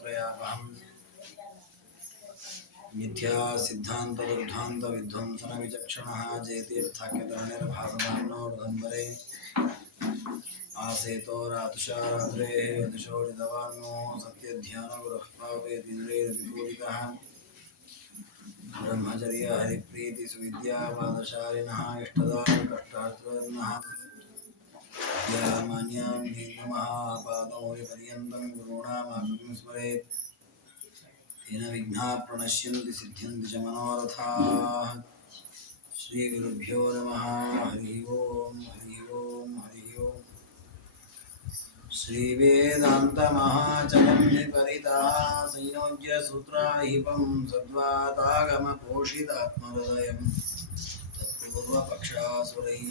तापत्रयापहं मिथ्या सिद्धांत दुर्धांत विध्वंसन विचक्षणः जयतीर्थाख्यतरणिर्भासमानो ऋगंबरे आसेतो रातुषारात्रेः दिशोरितवान्नो सत्यध्यानगुरुः पावयतीन्द्रैरतिपूरितः ब्रह्मचर्य हरिप्रीति सुविद्यावादशालिनः इष्टदानकष्टार्थिनः मान्यां नमः पादमौलिपर्यन्तं गुरूणामागमं स्मरेत् तेन विघ्नाः प्रणश्यन्ति सिद्ध्यन्ति च मनोरथाः श्रीगुरुभ्यो नमः हरि ओं हरि ओं हरि ओं श्रीवेदान्तमहाचलं निपरितः संयोज्य सूत्राहिपं सद्वातागमपोषितात्महृदयं तत्पूर्वपक्षासुरैः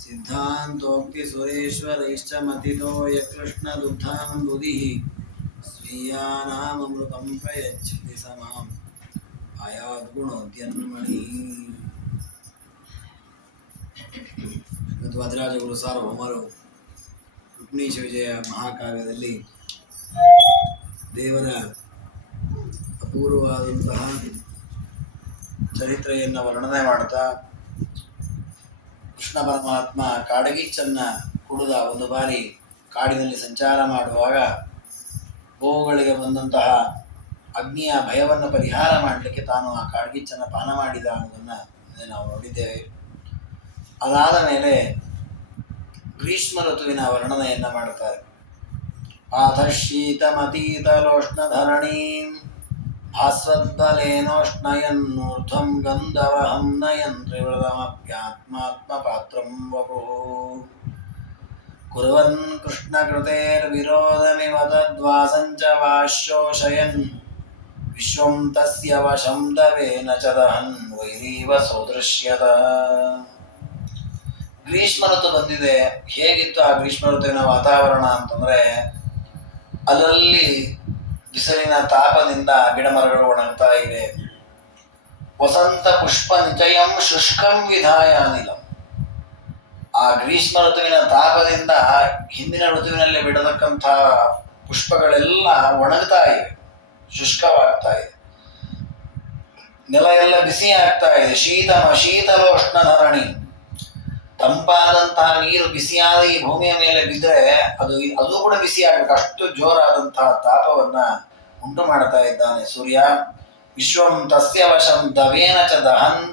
सिद्धान्तोक्तिसुरेश्वरैश्च मथितो यकृष्णदुग्धाम्बुधिः स्वीयानामृतं प्रयच्छति समाम् आयाद्गुणोद्यन्मणिः ವಾದಿರಾಜಗುರು ಸಾರ್ವಭೌಮರು ರುಕ್ಮಿಣೀಶ ವಿಜಯ ಮಹಾಕಾವ್ಯದಲ್ಲಿ ದೇವರ ಅಪೂರ್ವವಾದಂತಹ ಚರಿತ್ರೆಯನ್ನು ವರ್ಣನೆ ಮಾಡ್ತಾ ಕೃಷ್ಣ ಪರಮಾತ್ಮ ಕಾಡಗಿಚ್ಚನ್ನ ಕುಡಿದ ಒಂದು ಬಾರಿ ಕಾಡಿನಲ್ಲಿ ಸಂಚಾರ ಮಾಡುವಾಗ ಗೋವುಗಳಿಗೆ ಬಂದಂತಹ ಅಗ್ನಿಯ ಭಯವನ್ನು ಪರಿಹಾರ ಮಾಡಲಿಕ್ಕೆ ತಾನು ಆ ಕಾಡ್ಗಿಚ್ಚನ್ನು ಪಾನ ಮಾಡಿದ ಅನ್ನೋದನ್ನು ನಾವು ನೋಡಿದ್ದೇವೆ. ಅದಾದ ಮೇಲೆ ಗ್ರೀಷ್ಮ ಋತುವಿನ ವರ್ಣನೆಯನ್ನು ಮಾಡುತ್ತಾರೆ. ಆಥ ಶೀತಮತೀತಲೋಷ್ಣಧರಣೀಂ ಭಾಸ್ವದ್ಬಲೇನೋಷ್ಣಯನ್ನೂರ್ಧ್ವಂ ಗಂಧವಹಂ ನಯನ್ ತ್ರಿವೃತಮಪ್ಯಾತ್ಮಾತ್ಮಪಾತ್ರಂ ವಪುಃ ಕುರ್ವನ್ ಕೃಷ್ಣಕೃತೇರ್ವಿರೋಧಮಿವ ತದ್ವಾಸಂಚ ವಾಶೋಷಯನ್ ವಿಶ್ವಂ ತಸ್ಯ ವಶಂ ದವೇನ ಚ ದಹನ್ ವೈರೀವ ಸೋದೃಶ್ಯತ. ಗ್ರೀಷ್ಮ ಋತು ಬಂದಿದೆ. ಹೇಗಿತ್ತು ಆ ಗ್ರೀಷ್ಮ ಋತುವಿನ ವಾತಾವರಣ ಅಂತಂದ್ರೆ, ಅಲ್ಲಲ್ಲಿ ಬಿಸಿಲಿನ ತಾಪದಿಂದ ಗಿಡಮರಗಳು ಒಣಗ್ತಾ ಇವೆ. ವಸಂತ ಪುಷ್ಪ ನಿಚಯಂ ಶುಷ್ಕಂ ವಿಧಾಯ ಅನಿಲಂ. ಆ ಗ್ರೀಷ್ಮ ಋತುವಿನ ತಾಪದಿಂದ ಹಿಂದಿನ ಋತುವಿನಲ್ಲಿ ಬಿಡತಕ್ಕಂಥ ಪುಷ್ಪಗಳೆಲ್ಲ ಒಣಗ್ತಾ ಇವೆ, ಶುಷ್ಕವಾಗ್ತಾ ಇದೆ. ನೆಲ ಎಲ್ಲ ಬಿಸಿ ಆಗ್ತಾ ಇದೆ. ಶೀತಲೋಷ್ಣ ಧರಣಿ, ತಂಪಾದಂತಹ ನೀರು ಬಿಸಿಯಾದ ಈ ಭೂಮಿಯ ಮೇಲೆ ಬಿದ್ದರೆ ಅದು ಕೂಡ ಬಿಸಿ ಆಗಬೇಕು. ಅಷ್ಟು ಜೋರಾದಂತಹ ತಾಪವನ್ನ ಉಂಟು ಮಾಡ್ತಾ ಇದ್ದಾನೆ ಸೂರ್ಯ. ವಿಶ್ವಂ ತಸ್ಯ ವಶಂ ದವೇನ ಚ ದಹನ್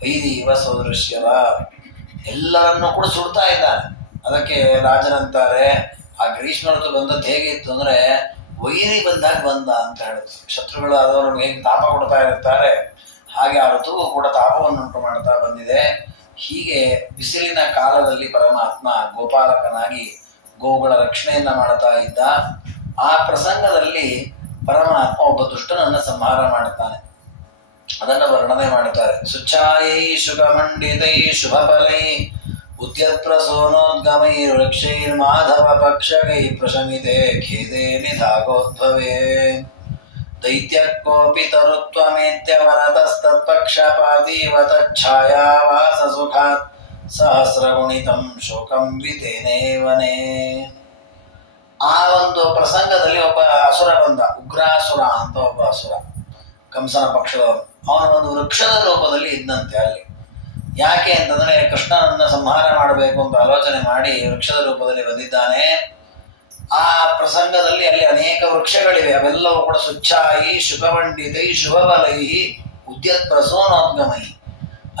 ವೈರೀವ ಸೋದೃಶ್ಯವ. ಎಲ್ಲರನ್ನೂ ಕೂಡ ಸುಡ್ತಾ ಇದ್ದಾನೆ. ಅದಕ್ಕೆ ರಾಜನಂತಾರೆ, ಆ ಗ್ರೀಷ್ಮ ಋತು ಬಂದದ್ದು ಹೇಗಿತ್ತು ಅಂದ್ರೆ ವೈರಿ ಬಂದಾಗ ಬಂದ ಅಂತ ಹೇಳುತ್ತೆ. ಶತ್ರುಗಳು ಆದವರು ಹೇಗೆ ತಾಪ ಕೊಡ್ತಾ ಇರ್ತಾರೆ, ಹಾಗೆ ಆ ಋತುವು ಕೂಡ ತಾಪವನ್ನು ಉಂಟು ಮಾಡ್ತಾ ಬಂದಿದೆ. ಹೀಗೆ ಬಿಸಿಲಿನ ಕಾಲದಲ್ಲಿ ಪರಮಾತ್ಮ ಗೋಪಾಲಕನಾಗಿ ಗೋವುಗಳ ರಕ್ಷಣೆಯನ್ನ ಮಾಡ್ತಾ ಇದ್ದ. ಆ ಪ್ರಸಂಗದಲ್ಲಿ ಪರಮಾತ್ಮ ಒಬ್ಬ ದುಷ್ಟನನ್ನ ಸಂಹಾರ ಮಾಡುತ್ತಾನೆ. ಅದನ್ನು ವರ್ಣನೆ ಮಾಡುತ್ತಾರೆ. ಸುಚ್ಛಾಯೈ ಶುಭಮಂಡಿತೈ ಶುಭಫಲೈ ಉದ್ಯತ್ಪ್ರಸೋನೋದ್ಗಮೈ ವೃಕ್ಷೈರ್ಮಾಧವ ಪಕ್ಷಗೈ ಪ್ರಶಮಿತೆ ಖೇದೇ ನಿಧಾಗೋದ್ಭವೇ ದೈತ್ಯಕೋಪಿ ತರುತ್ವಮೇತ್ಯ ವರತಸ್ತತ್ಪಕ್ಷಪಾತೀವ ತಚ್ಛಾಯಾವಾಸ ಸುಖಾತ್ ಸಹಸ್ರಗುಣಿತಂ ಶೋಕಂ ವಿತೇನೇವನೇ. ಆ ಒಂದು ಪ್ರಸಂಗದಲ್ಲಿ ಒಬ್ಬ ಅಸುರ ಬಂದ, ಉಗ್ರಾಸುರ ಅಂತ ಒಬ್ಬ ಅಸುರ, ಕಂಸನ ಪಕ್ಷದವನು. ಅವನ ಒಂದು ವೃಕ್ಷದ ರೂಪದಲ್ಲಿ ಇದ್ದಂತೆ ಅಲ್ಲಿ. ಯಾಕೆ ಅಂತಂದ್ರೆ ಕೃಷ್ಣನನ್ನ ಸಂಹಾರ ಮಾಡಬೇಕು ಅಂತ ಆಲೋಚನೆ ಮಾಡಿ ವೃಕ್ಷದ ರೂಪದಲ್ಲಿ ಬಂದಿದ್ದಾನೆ. ಆ ಪ್ರಸಂಗದಲ್ಲಿ ಅಲ್ಲಿ ಅನೇಕ ವೃಕ್ಷಗಳಿವೆ. ಅವೆಲ್ಲವೂ ಕೂಡ ಸುಚ್ಛಾಯಿ ಶುಭಮಂಡಿತೈ ಶುಭಫಲೈ ಉದ್ಯತ್ ಪ್ರಸೋನೋದ್ಗಮೈ,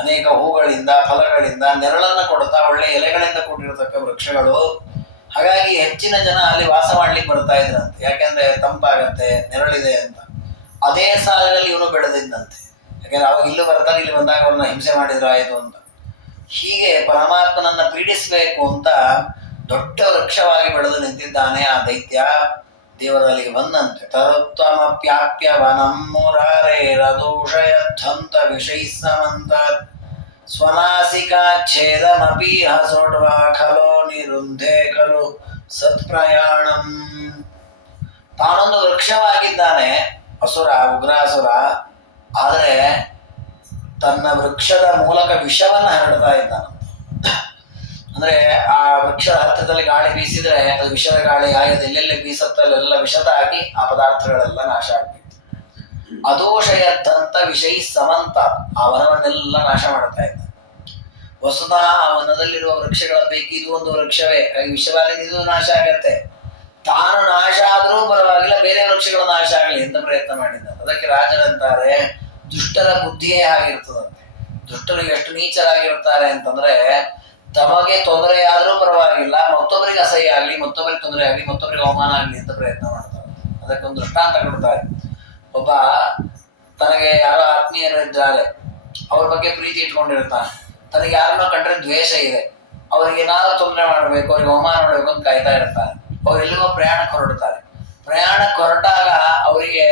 ಅನೇಕ ಹೂಗಳಿಂದ ಫಲಗಳಿಂದ ನೆರಳನ್ನು ಕೊಡ್ತಾ ಒಳ್ಳೆ ಎಲೆಗಳಿಂದ ಕೂಡಿರತಕ್ಕ ವೃಕ್ಷಗಳು. ಹಾಗಾಗಿ ಹೆಚ್ಚಿನ ಜನ ಅಲ್ಲಿ ವಾಸ ಮಾಡ್ಲಿಕ್ಕೆ ಬರ್ತಾ ಇದ್ರಂತೆ. ಯಾಕೆಂದ್ರೆ ತಂಪಾಗತ್ತೆ, ನೆರಳಿದೆ ಅಂತ. ಅದೇ ಸಾಲಿನಲ್ಲಿ ಇವನು ಬೆಳೆದಿದ್ದಂತೆ. ಯಾಕೆಂದ್ರೆ ಅವಾಗ ಇಲ್ಲಿ ಬರ್ತಾನೆ, ಇಲ್ಲಿ ಬಂದಾಗ ಅವ್ರನ್ನ ಹಿಂಸೆ ಮಾಡಿದ್ರಾಯ್ತು ಅಂತ. ಹೀಗೆ ಪರಮಾತ್ಮನನ್ನ ಪೀಡಿಸಬೇಕು ಅಂತ ದೊಡ್ಡ ವೃಕ್ಷವಾಗಿ ಬೆಳೆದು ನಿಂತಿದ್ದಾನೆ ಆ ದೈತ್ಯ. ದೇವರಲ್ಲಿ ಬಂದಂತೆ ತರುತ್ವಮಪ್ಯಾಪ್ಯ ವನಂ ಮುರಾರೇರದೂಷಯಧ್ವಂತ ವಿಷೈಸ್ಸಮಂತಾತ್ ಸ್ವನಾಸಿಕಾಚ್ಛೇದಮಪೀಹ ಸೋಡ್ವಾ ಖಲೋ ನಿರುಂಧೆ ಖಲು ಸತ್ಪ್ರಯಾಣಂ. ತಾನೊಂದು ವೃಕ್ಷವಾಗಿದ್ದಾನೆ ಅಸುರ, ಉಗ್ರಾಸುರ. ಆದರೆ ತನ್ನ ವೃಕ್ಷದ ಮೂಲಕ ವಿಷವನ್ನು ಹರಡ್ತಾ ಇದ್ದಾನೆ. ಅಂದ್ರೆ ಆ ವೃಕ್ಷದ ಹತ್ತಿರದಲ್ಲಿ ಗಾಳಿ ಬೀಸಿದ್ರೆ ಅದು ವಿಷದ ಗಾಳಿ ಆಗಿ ಎಲ್ಲೆಲ್ಲಿ ಬೀಸತ್ತಲ್ಲೆಲ್ಲ ವಿಷದ ಆಗಿ ಆ ಪದಾರ್ಥಗಳೆಲ್ಲ ನಾಶ ಆಗ್ಬೇಕು. ಅದೋಷಯದ್ದಂತ ವಿಷಯ ಸಮಂತ ಆ ವನವನ್ನೆಲ್ಲ ನಾಶ ಮಾಡ್ತಾ ಇದ್ದ. ವಸುಧಾ ಆ ವನದಲ್ಲಿರುವ ವೃಕ್ಷಗಳ ಪೈಕಿ ಇದು ಒಂದು ವೃಕ್ಷವೇ, ವಿಷವಾದಲ್ಲಿ ಇದು ನಾಶ ಆಗತ್ತೆ. ತಾನು ನಾಶ ಆದ್ರೂ ಪರವಾಗಿಲ್ಲ, ಬೇರೆ ವೃಕ್ಷಗಳು ನಾಶ ಆಗಲಿ ಅಂತ ಪ್ರಯತ್ನ ಮಾಡಿದ್ದ. ಅದಕ್ಕೆ ರಾಜರಂತಾರೆ ದುಷ್ಟರ ಬುದ್ಧಿಯೇ ಆಗಿರ್ತದಂತೆ. ದುಷ್ಟರು ಎಷ್ಟು ನೀಚರಾಗಿರ್ತಾರೆ ಅಂತಂದ್ರೆ, ತಮಗೆ ತೊಂದರೆ ಆದ್ರೂ ಪರವಾಗಿಲ್ಲ, ಮತ್ತೊಬ್ಬರಿಗೆ ಅಸಹ್ಯ ಆಗ್ಲಿ, ಮತ್ತೊಬ್ಬರಿಗೆ ತೊಂದರೆ ಆಗ್ಲಿ, ಮತ್ತೊಬ್ಬರಿಗೆ ಅವಮಾನ ಆಗ್ಲಿ ಅಂತ ಪ್ರಯತ್ನ ಮಾಡ್ತಾರೆ. ಅದಕ್ಕೊಂದು ದೃಷ್ಟಾಂತ ಕೊಡ್ತಾರೆ. ಒಬ್ಬ ತನಗೆ ಯಾರೋ ಆತ್ಮೀಯರು ಇದ್ದಾರೆ, ಅವ್ರ ಬಗ್ಗೆ ಪ್ರೀತಿ ಇಟ್ಕೊಂಡಿರ್ತಾನೆ. ತನಗೆ ಯಾರನ್ನೋ ಕಂಡ್ರೆ ದ್ವೇಷ ಇದೆ, ಅವ್ರಿಗೆ ಏನಾದ್ರೂ ತೊಂದರೆ ಮಾಡ್ಬೇಕು, ಅವ್ರಿಗೆ ಅವಮಾನ ಮಾಡ್ಬೇಕು ಅಂತ ಕಾಯ್ತಾ ಇರ್ತಾರೆ. ಅವ್ರು ಎಲ್ಲಿಗೋ ಪ್ರಯಾಣಕ್ಕೆ ಹೊರಡ್ತಾರೆ. ಪ್ರಯಾಣಕ್ಕೆ ಹೊರಟಾಗ ಅವರಿಗೆ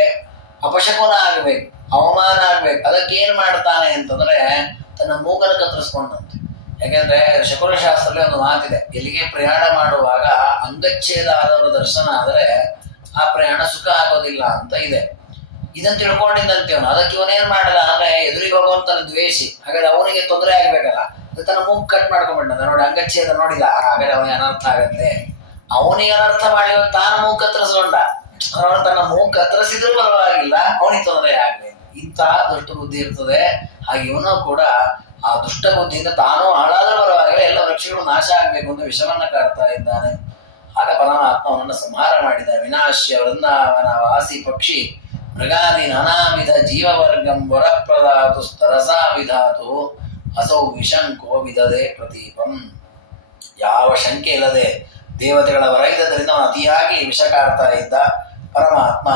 ಅಪಶಕುನ ಆಗ್ಬೇಕು, ಅವಮಾನ ಆಗ್ಬೇಕು. ಅದಕ್ಕೆ ಏನ್ ಮಾಡ್ತಾನೆ ಅಂತಂದ್ರೆ ತನ್ನ ಮೂಗನ ಕತ್ತರಿಸ್ಕೊಂಡಂತೆ. ಯಾಕೆಂದ್ರೆ ಶಕುನಶಾಸ್ತ್ರದಲ್ಲಿ ಒಂದು ಮಾತಿದೆ, ಎಲ್ಲಿಗೆ ಪ್ರಯಾಣ ಮಾಡುವಾಗ ಅಂಗಚ್ಛೇದ ಆದವರ ದರ್ಶನ ಆದ್ರೆ ಆ ಪ್ರಯಾಣ ಸುಖ ಆಗೋದಿಲ್ಲ ಅಂತ ಇದೆ. ಇದನ್ನ ತಿಳ್ಕೊಂಡಿದ್ದಂತೆ ಅವನು. ಅದಕ್ಕೆ ಇವನೇನ್ ಮಾಡಲ್ಲ ಅಂದ್ರೆ ಎದುರಿಗೆ ಹೋಗುವಂತ ದ್ವೇಷಿ, ಹಾಗಾದ್ರೆ ಅವನಿಗೆ ತೊಂದರೆ ಆಗ್ಬೇಕಲ್ಲ, ತನ್ನ ಮೂಗ್ ಕಟ್ ಮಾಡ್ಕೊಂಡ್ಬಿಟ್ಟ. ನೋಡಿ ಅಂಗಚ್ಛೇದ ನೋಡಿಲ್ಲ, ಹಾಗಾದ್ರೆ ಅವನಿಗೆ ಅನರ್ಥ ಆಗತ್ತೆ. ಅವನಿಗೆ ಅನರ್ಥ ಮಾಡಿ ತಾನು ಮೂಗ್ ಕತ್ತರಿಸ್ಕೊಂಡ. ಅವನು ತನ್ನ ಮೂಗ್ ಕತ್ತರಿಸಿದ್ರು ಪರವಾಗಿಲ್ಲ, ಅವನಿಗೆ ತೊಂದರೆ ಆಗ್ಬೇಕು. ಇಂತಹ ದುಷ್ಟ ಬುದ್ಧಿ ಇರ್ತದೆ. ಹಾಗೆ ಇವನು ಕೂಡ ಆ ದುಷ್ಟ ಬುದ್ಧಿಯಿಂದ ತಾನು ಹಾಳಾದ್ರೂ ಪರವಾಗಿಲ್ಲ, ಎಲ್ಲ ವೃಕ್ಷಗಳು ನಾಶ ಆಗ್ಬೇಕು ಅಂತ ವಿಷವನ್ನ ಕಾಡ್ತಾ ಇದ್ದಾನೆ. ಆಗ ಪರಮಾತ್ಮ ಅವನನ್ನು ಸಂಹಾರ ಮಾಡಿದ. ವಿನಾಶ್ಯ ವೃಂದಾವನ ವಾಸಿ ಪಕ್ಷಿ ಮೃಗಾದಿ ನಾನಾವಿಧ ಜೀವವರ್ಗಂ ವರಪ್ರದಾತು ಸ್ತರಸಾ ವಿಧಾತು ಅಸೌ ವಿಶಂಕೋ ವಿಧದೆ ಪ್ರತೀಪಂ. ಯಾವ ಶಂಕೆ ಇಲ್ಲದೆ ದೇವತೆಗಳ ವರ ಇದ್ದದರಿಂದ ಅವನು ಅತಿಯಾಗಿ ವಿಷ ಕಾಡ್ತಾ ಇದ್ದ. ಪರಮಾತ್ಮ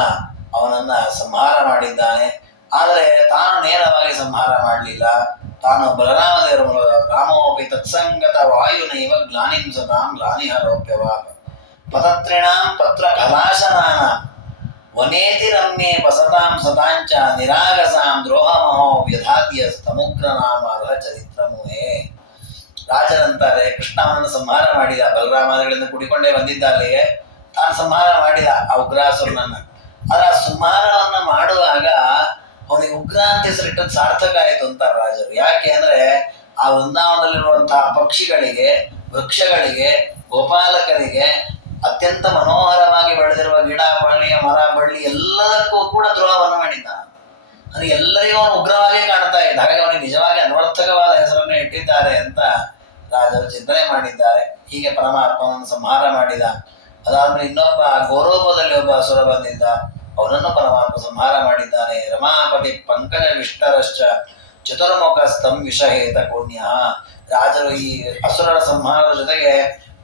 ಅವನನ್ನ ಸಂಹಾರ ಮಾಡಿದ್ದಾನೆ. ಆದರೆ ತಾನು ನೇರವಾಗಿ ಸಂಹಾರ ಮಾಡಲಿಲ್ಲ. ತಾನು ಬಲರಾಮದೇವರ ಮೂಲಕ ರಾಮೋಪಿ ತತ್ಸಂಗತ ವಾಯುನೈವ ಗ್ಲಾನಿಂ ಸದಾಂ ಗ್ಲಾನಿಹರೋಪ್ಯವಾಪ ಪತತ್ರಿಣಾಂ ಪತ್ರ ಕಲಾಶನಾನಾಂ ವನೇತಿ ರಮ್ಯೆ ವಸತಾಂ ಸತಾಂಚ ನಿರಾಗಸಾಂ ದ್ರೋಹಮಹೋ ವ್ಯಧಾದ್ಯ ಸ್ತಮುಗ್ರನಾಮಾರ್ಹ ಚರಿತ್ರ ಮುಹೇ. ರಾಜರಂತಾರೆ ಕೃಷ್ಣ ಅವನನ್ನು ಸಂಹಾರ ಮಾಡಿದ. ಬಲರಾಮಾದಿಗಳಿಂದ ಕುಡಿಕೊಂಡೇ ಬಂದಿದ್ದಾರೆಯೇ, ತಾನು ಸಂಹಾರ ಮಾಡಿದ ಆ ಉಗ್ರಾಸುರನನ್ನ. ಆದ್ರೆ ಆ ಸಂಹಾರವನ್ನ ಮಾಡುವಾಗ ಅವನಿಗೆ ಉಗ್ರ ಅಂತ ಹೆಸರಿಟ್ಟದ್ದು ಸಾರ್ಥಕ ಆಯ್ತು ಅಂತ ರಾಜರು. ಯಾಕೆ ಅಂದ್ರೆ ಆ ವೃಂದಾವನದಲ್ಲಿರುವಂತಹ ಪಕ್ಷಿಗಳಿಗೆ, ವೃಕ್ಷಗಳಿಗೆ, ಗೋಪಾಲಕರಿಗೆ, ಅತ್ಯಂತ ಮನೋಹರವಾಗಿ ಬೆಳೆದಿರುವ ಗಿಡ ಬಳ್ಳಿಯ ಮರ ಬಳ್ಳಿ ಎಲ್ಲದಕ್ಕೂ ಕೂಡ ದ್ರೋಹವನ್ನು ಮಾಡಿದ್ದ. ಅದು ಎಲ್ಲರಿಗೂ ಅವನು ಉಗ್ರವಾಗಿ ಕಾಣ್ತಾ ಇದ್ದ. ಹಾಗೆ ಅವನಿಗೆ ನಿಜವಾಗಿ ಅನ್ವರ್ಥಕವಾದ ಹೆಸರನ್ನು ಇಟ್ಟಿದ್ದಾರೆ ಅಂತ ರಾಜರು ಚಿಂತನೆ ಮಾಡಿದ್ದಾರೆ. ಹೀಗೆ ಪರಮಾತ್ಮನನ್ನು ಸಂಹಾರ ಮಾಡಿದ. ಅದಾದ್ಮೇಲೆ ಇನ್ನೊಬ್ಬ ಗೋರೂಪದಲ್ಲಿ ಒಬ್ಬ ಅಸುರ ಬಂದಿದ್ದ, ಅವನನ್ನು ಪರಮಾತ್ಮ ಸಂಹಾರ ಮಾಡಿದ್ದಾನೆ. ರಮಾಪತಿ ಪಂಕಜ ವಿಷ್ಟರಶ್ಚ ಚತುರ್ಮುಖಸ್ಥಂ ವಿಷಹೇತ ಪುಣ್ಯ. ರಾಜರು ಈ ಅಸುರರ ಸಂಹಾರದ ಜೊತೆಗೆ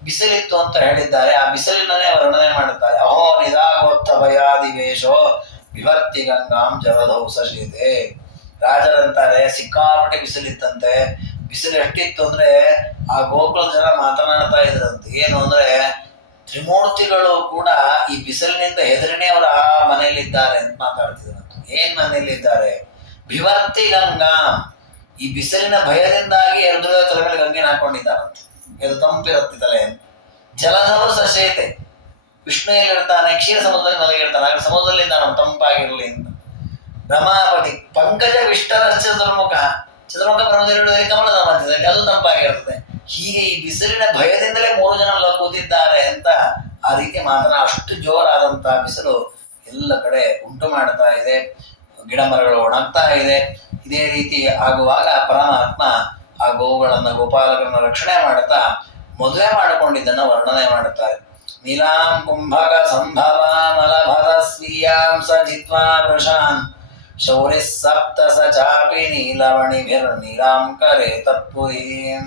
ಬಿಸಿಲಿತ್ತು ಅಂತ ಹೇಳಿದ್ದಾರೆ. ಆ ಬಿಸಿಲಿನನ್ನೇ ವರ್ಣನೆ ಮಾಡುತ್ತಾರೆ. ಅಹೋ ನಿದಾಗೋತ್ಥ ಭಯಾದಿವೇಶೋ ವಿಭರ್ತಿ ಗಂಗಾಂ ಜಲಧೌಸಶೀತೆ. ರಾಜರಂತಾರೆ ಸಿಕ್ಕಾಪಟ್ಟೆ ಬಿಸಿಲಿತ್ತಂತೆ. ಬಿಸಿಲು ಎಷ್ಟಿತ್ತು ಅಂದ್ರೆ ಆ ಗೋಕುಲದ ಜನ ಮಾತನಾಡ್ತಾ ಇದ್ರಂತೆ. ಏನು ಅಂದ್ರೆ ತ್ರಿಮೂರ್ತಿಗಳು ಕೂಡ ಈ ಬಿಸಿಲಿನಿಂದ ಹೆದರಿನೇ ಅವರು ಆ ಮನೆಯಲ್ಲಿದ್ದಾರೆ ಅಂತ ಮಾತಾಡ್ತಿದ್ರಂತೆ. ಏನ್ ಮನೆಯಲ್ಲಿದ್ದಾರೆ? ವಿವರ್ತಿ ಗಂಗಾ. ಈ ಬಿಸಿಲಿನ ಭಯದಿಂದಾಗಿ ಎರಡು ತಲೆ ಮೇಲೆ ಗಂಗೆನ ಹಾಕೊಂಡಿದ್ದಾರಂತೆ. ಇದು ತಂಪಿರತ್ತಿ ತಲೆ ಅಂತ. ಜಲಧವು ಸಶೇತೆ. ವಿಷ್ಣು ಎಲ್ಲಿರ್ತಾನೆ? ಕ್ಷೀರ ಸಮುದ್ರದಲ್ಲಿ ಮಲಗಿರ್ತಾನೆ. ಹಾಗೆ ಸಮುದ್ರದಲ್ಲಿ ಇದ್ದಾನೆ, ತಂಪಾಗಿರ್ಲಿ ಅಂತ. ರಮಾಪತಿ ಪಂಕಜ ವಿಷ್ಟರ ಚತುರ್ಮುಖ. ಚತುರ್ಮುಖ ಪರ್ವತದಲ್ಲಿ ಕಮಲದ ಮಧ್ಯದಲ್ಲಿ ಅದು ತಂಪಾಗಿರ್ತದೆ. ಹೀಗೆ ಈ ಬಿಸಿಲಿನ ಭಯದಿಂದಲೇ 3 ಜನ ಕೂತಿದ್ದಾರೆ ಅಂತ ಆ ರೀತಿ ಅಷ್ಟು ಜೋರಾದಂತಹ ಬಿಸಿಲು ಎಲ್ಲ ಕಡೆ ಉಂಟು ಮಾಡ್ತಾ ಇದೆ. ಗಿಡ ಮರಗಳು ಒಣಗ್ತಾ ಇದೆ. ಇದೇ ರೀತಿ ಆಗುವಾಗ ಪರಮಾತ್ಮ ಆ ಗೋವುಗಳನ್ನ, ಗೋಪಾಲಕರನ್ನ ರಕ್ಷಣೆ ಮಾಡುತ್ತಾ ಮದುವೆ ಮಾಡಿಕೊಂಡಿದ್ದನ್ನ ವರ್ಣನೆ ಮಾಡುತ್ತಾರೆ. ನೀಲಾಂ ಕುಂಭಕ ಸಂಭವ ಮಲಭರ ಸ್ವೀಯಾಂ ಸ ಜಿತ್ವಾ ವೃಷಾನ್ ಶೌರಿ ಸಪ್ತ ಸ ಚಾಪಿ ನೀಲವಣಿಭಿರ್ ನೀಲಾಂ ಕರೆ ತತ್ಪುರೀಂ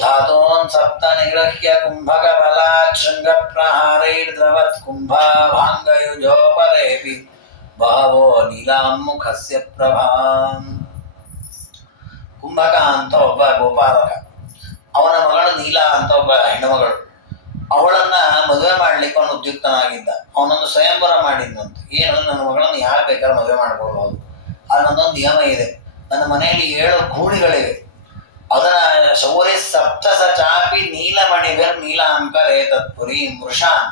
ಧಾತೋನ್ ಸಪ್ತ ನಿಗೃಹ್ಯ ಕುಂಭಕ ಬಲಾತ್ ಶೃಂಗ ಪ್ರಹಾರೈರ್ದ್ರವತ್ ಕುಂಭಾಭಾಂಗಯುಜೋಪರೇಪಿ ಬಹವೋ ನೀಲಾಂ ಮುಖಸ್ಯ ಪ್ರಭಾಂ. ಕುಂಭಕ ಅಂತ ಒಬ್ಬ ಗೋಪಾಲಕ, ಅವನ ಮಗಳು ನೀಲ ಅಂತ ಒಬ್ಬ ಹೆಣ್ಣುಮಗಳು. ಅವಳನ್ನ ಮದುವೆ ಮಾಡ್ಲಿಕ್ಕೆ ಅವನು ಉದ್ಯುಕ್ತನಾಗಿದ್ದ. ಅವನೊಂದು ಸ್ವಯಂವರ ಮಾಡಿದ್ದಂತೆ. ಏನು, ನನ್ನ ಮಗಳನ್ನು ಯಾರು ಬೇಕಾದ್ರೂ ಮದುವೆ ಮಾಡ್ಕೊಳ್ಬಹುದು. ಅದು ನನ್ನೊಂದು ನಿಯಮ ಇದೆ. ನನ್ನ ಮನೆಯಲ್ಲಿ 7 ಗೂಳಿಗಳಿವೆ. ಅದನ್ನ ಶೌರ್ಯ ಸಪ್ತ ಸ ಚಾಪಿ ನೀಲಮಣಿವೇರ್ ನೀಲಾಂಕರೇ ತತ್ಪುರಿ ವೃಷಾನ್.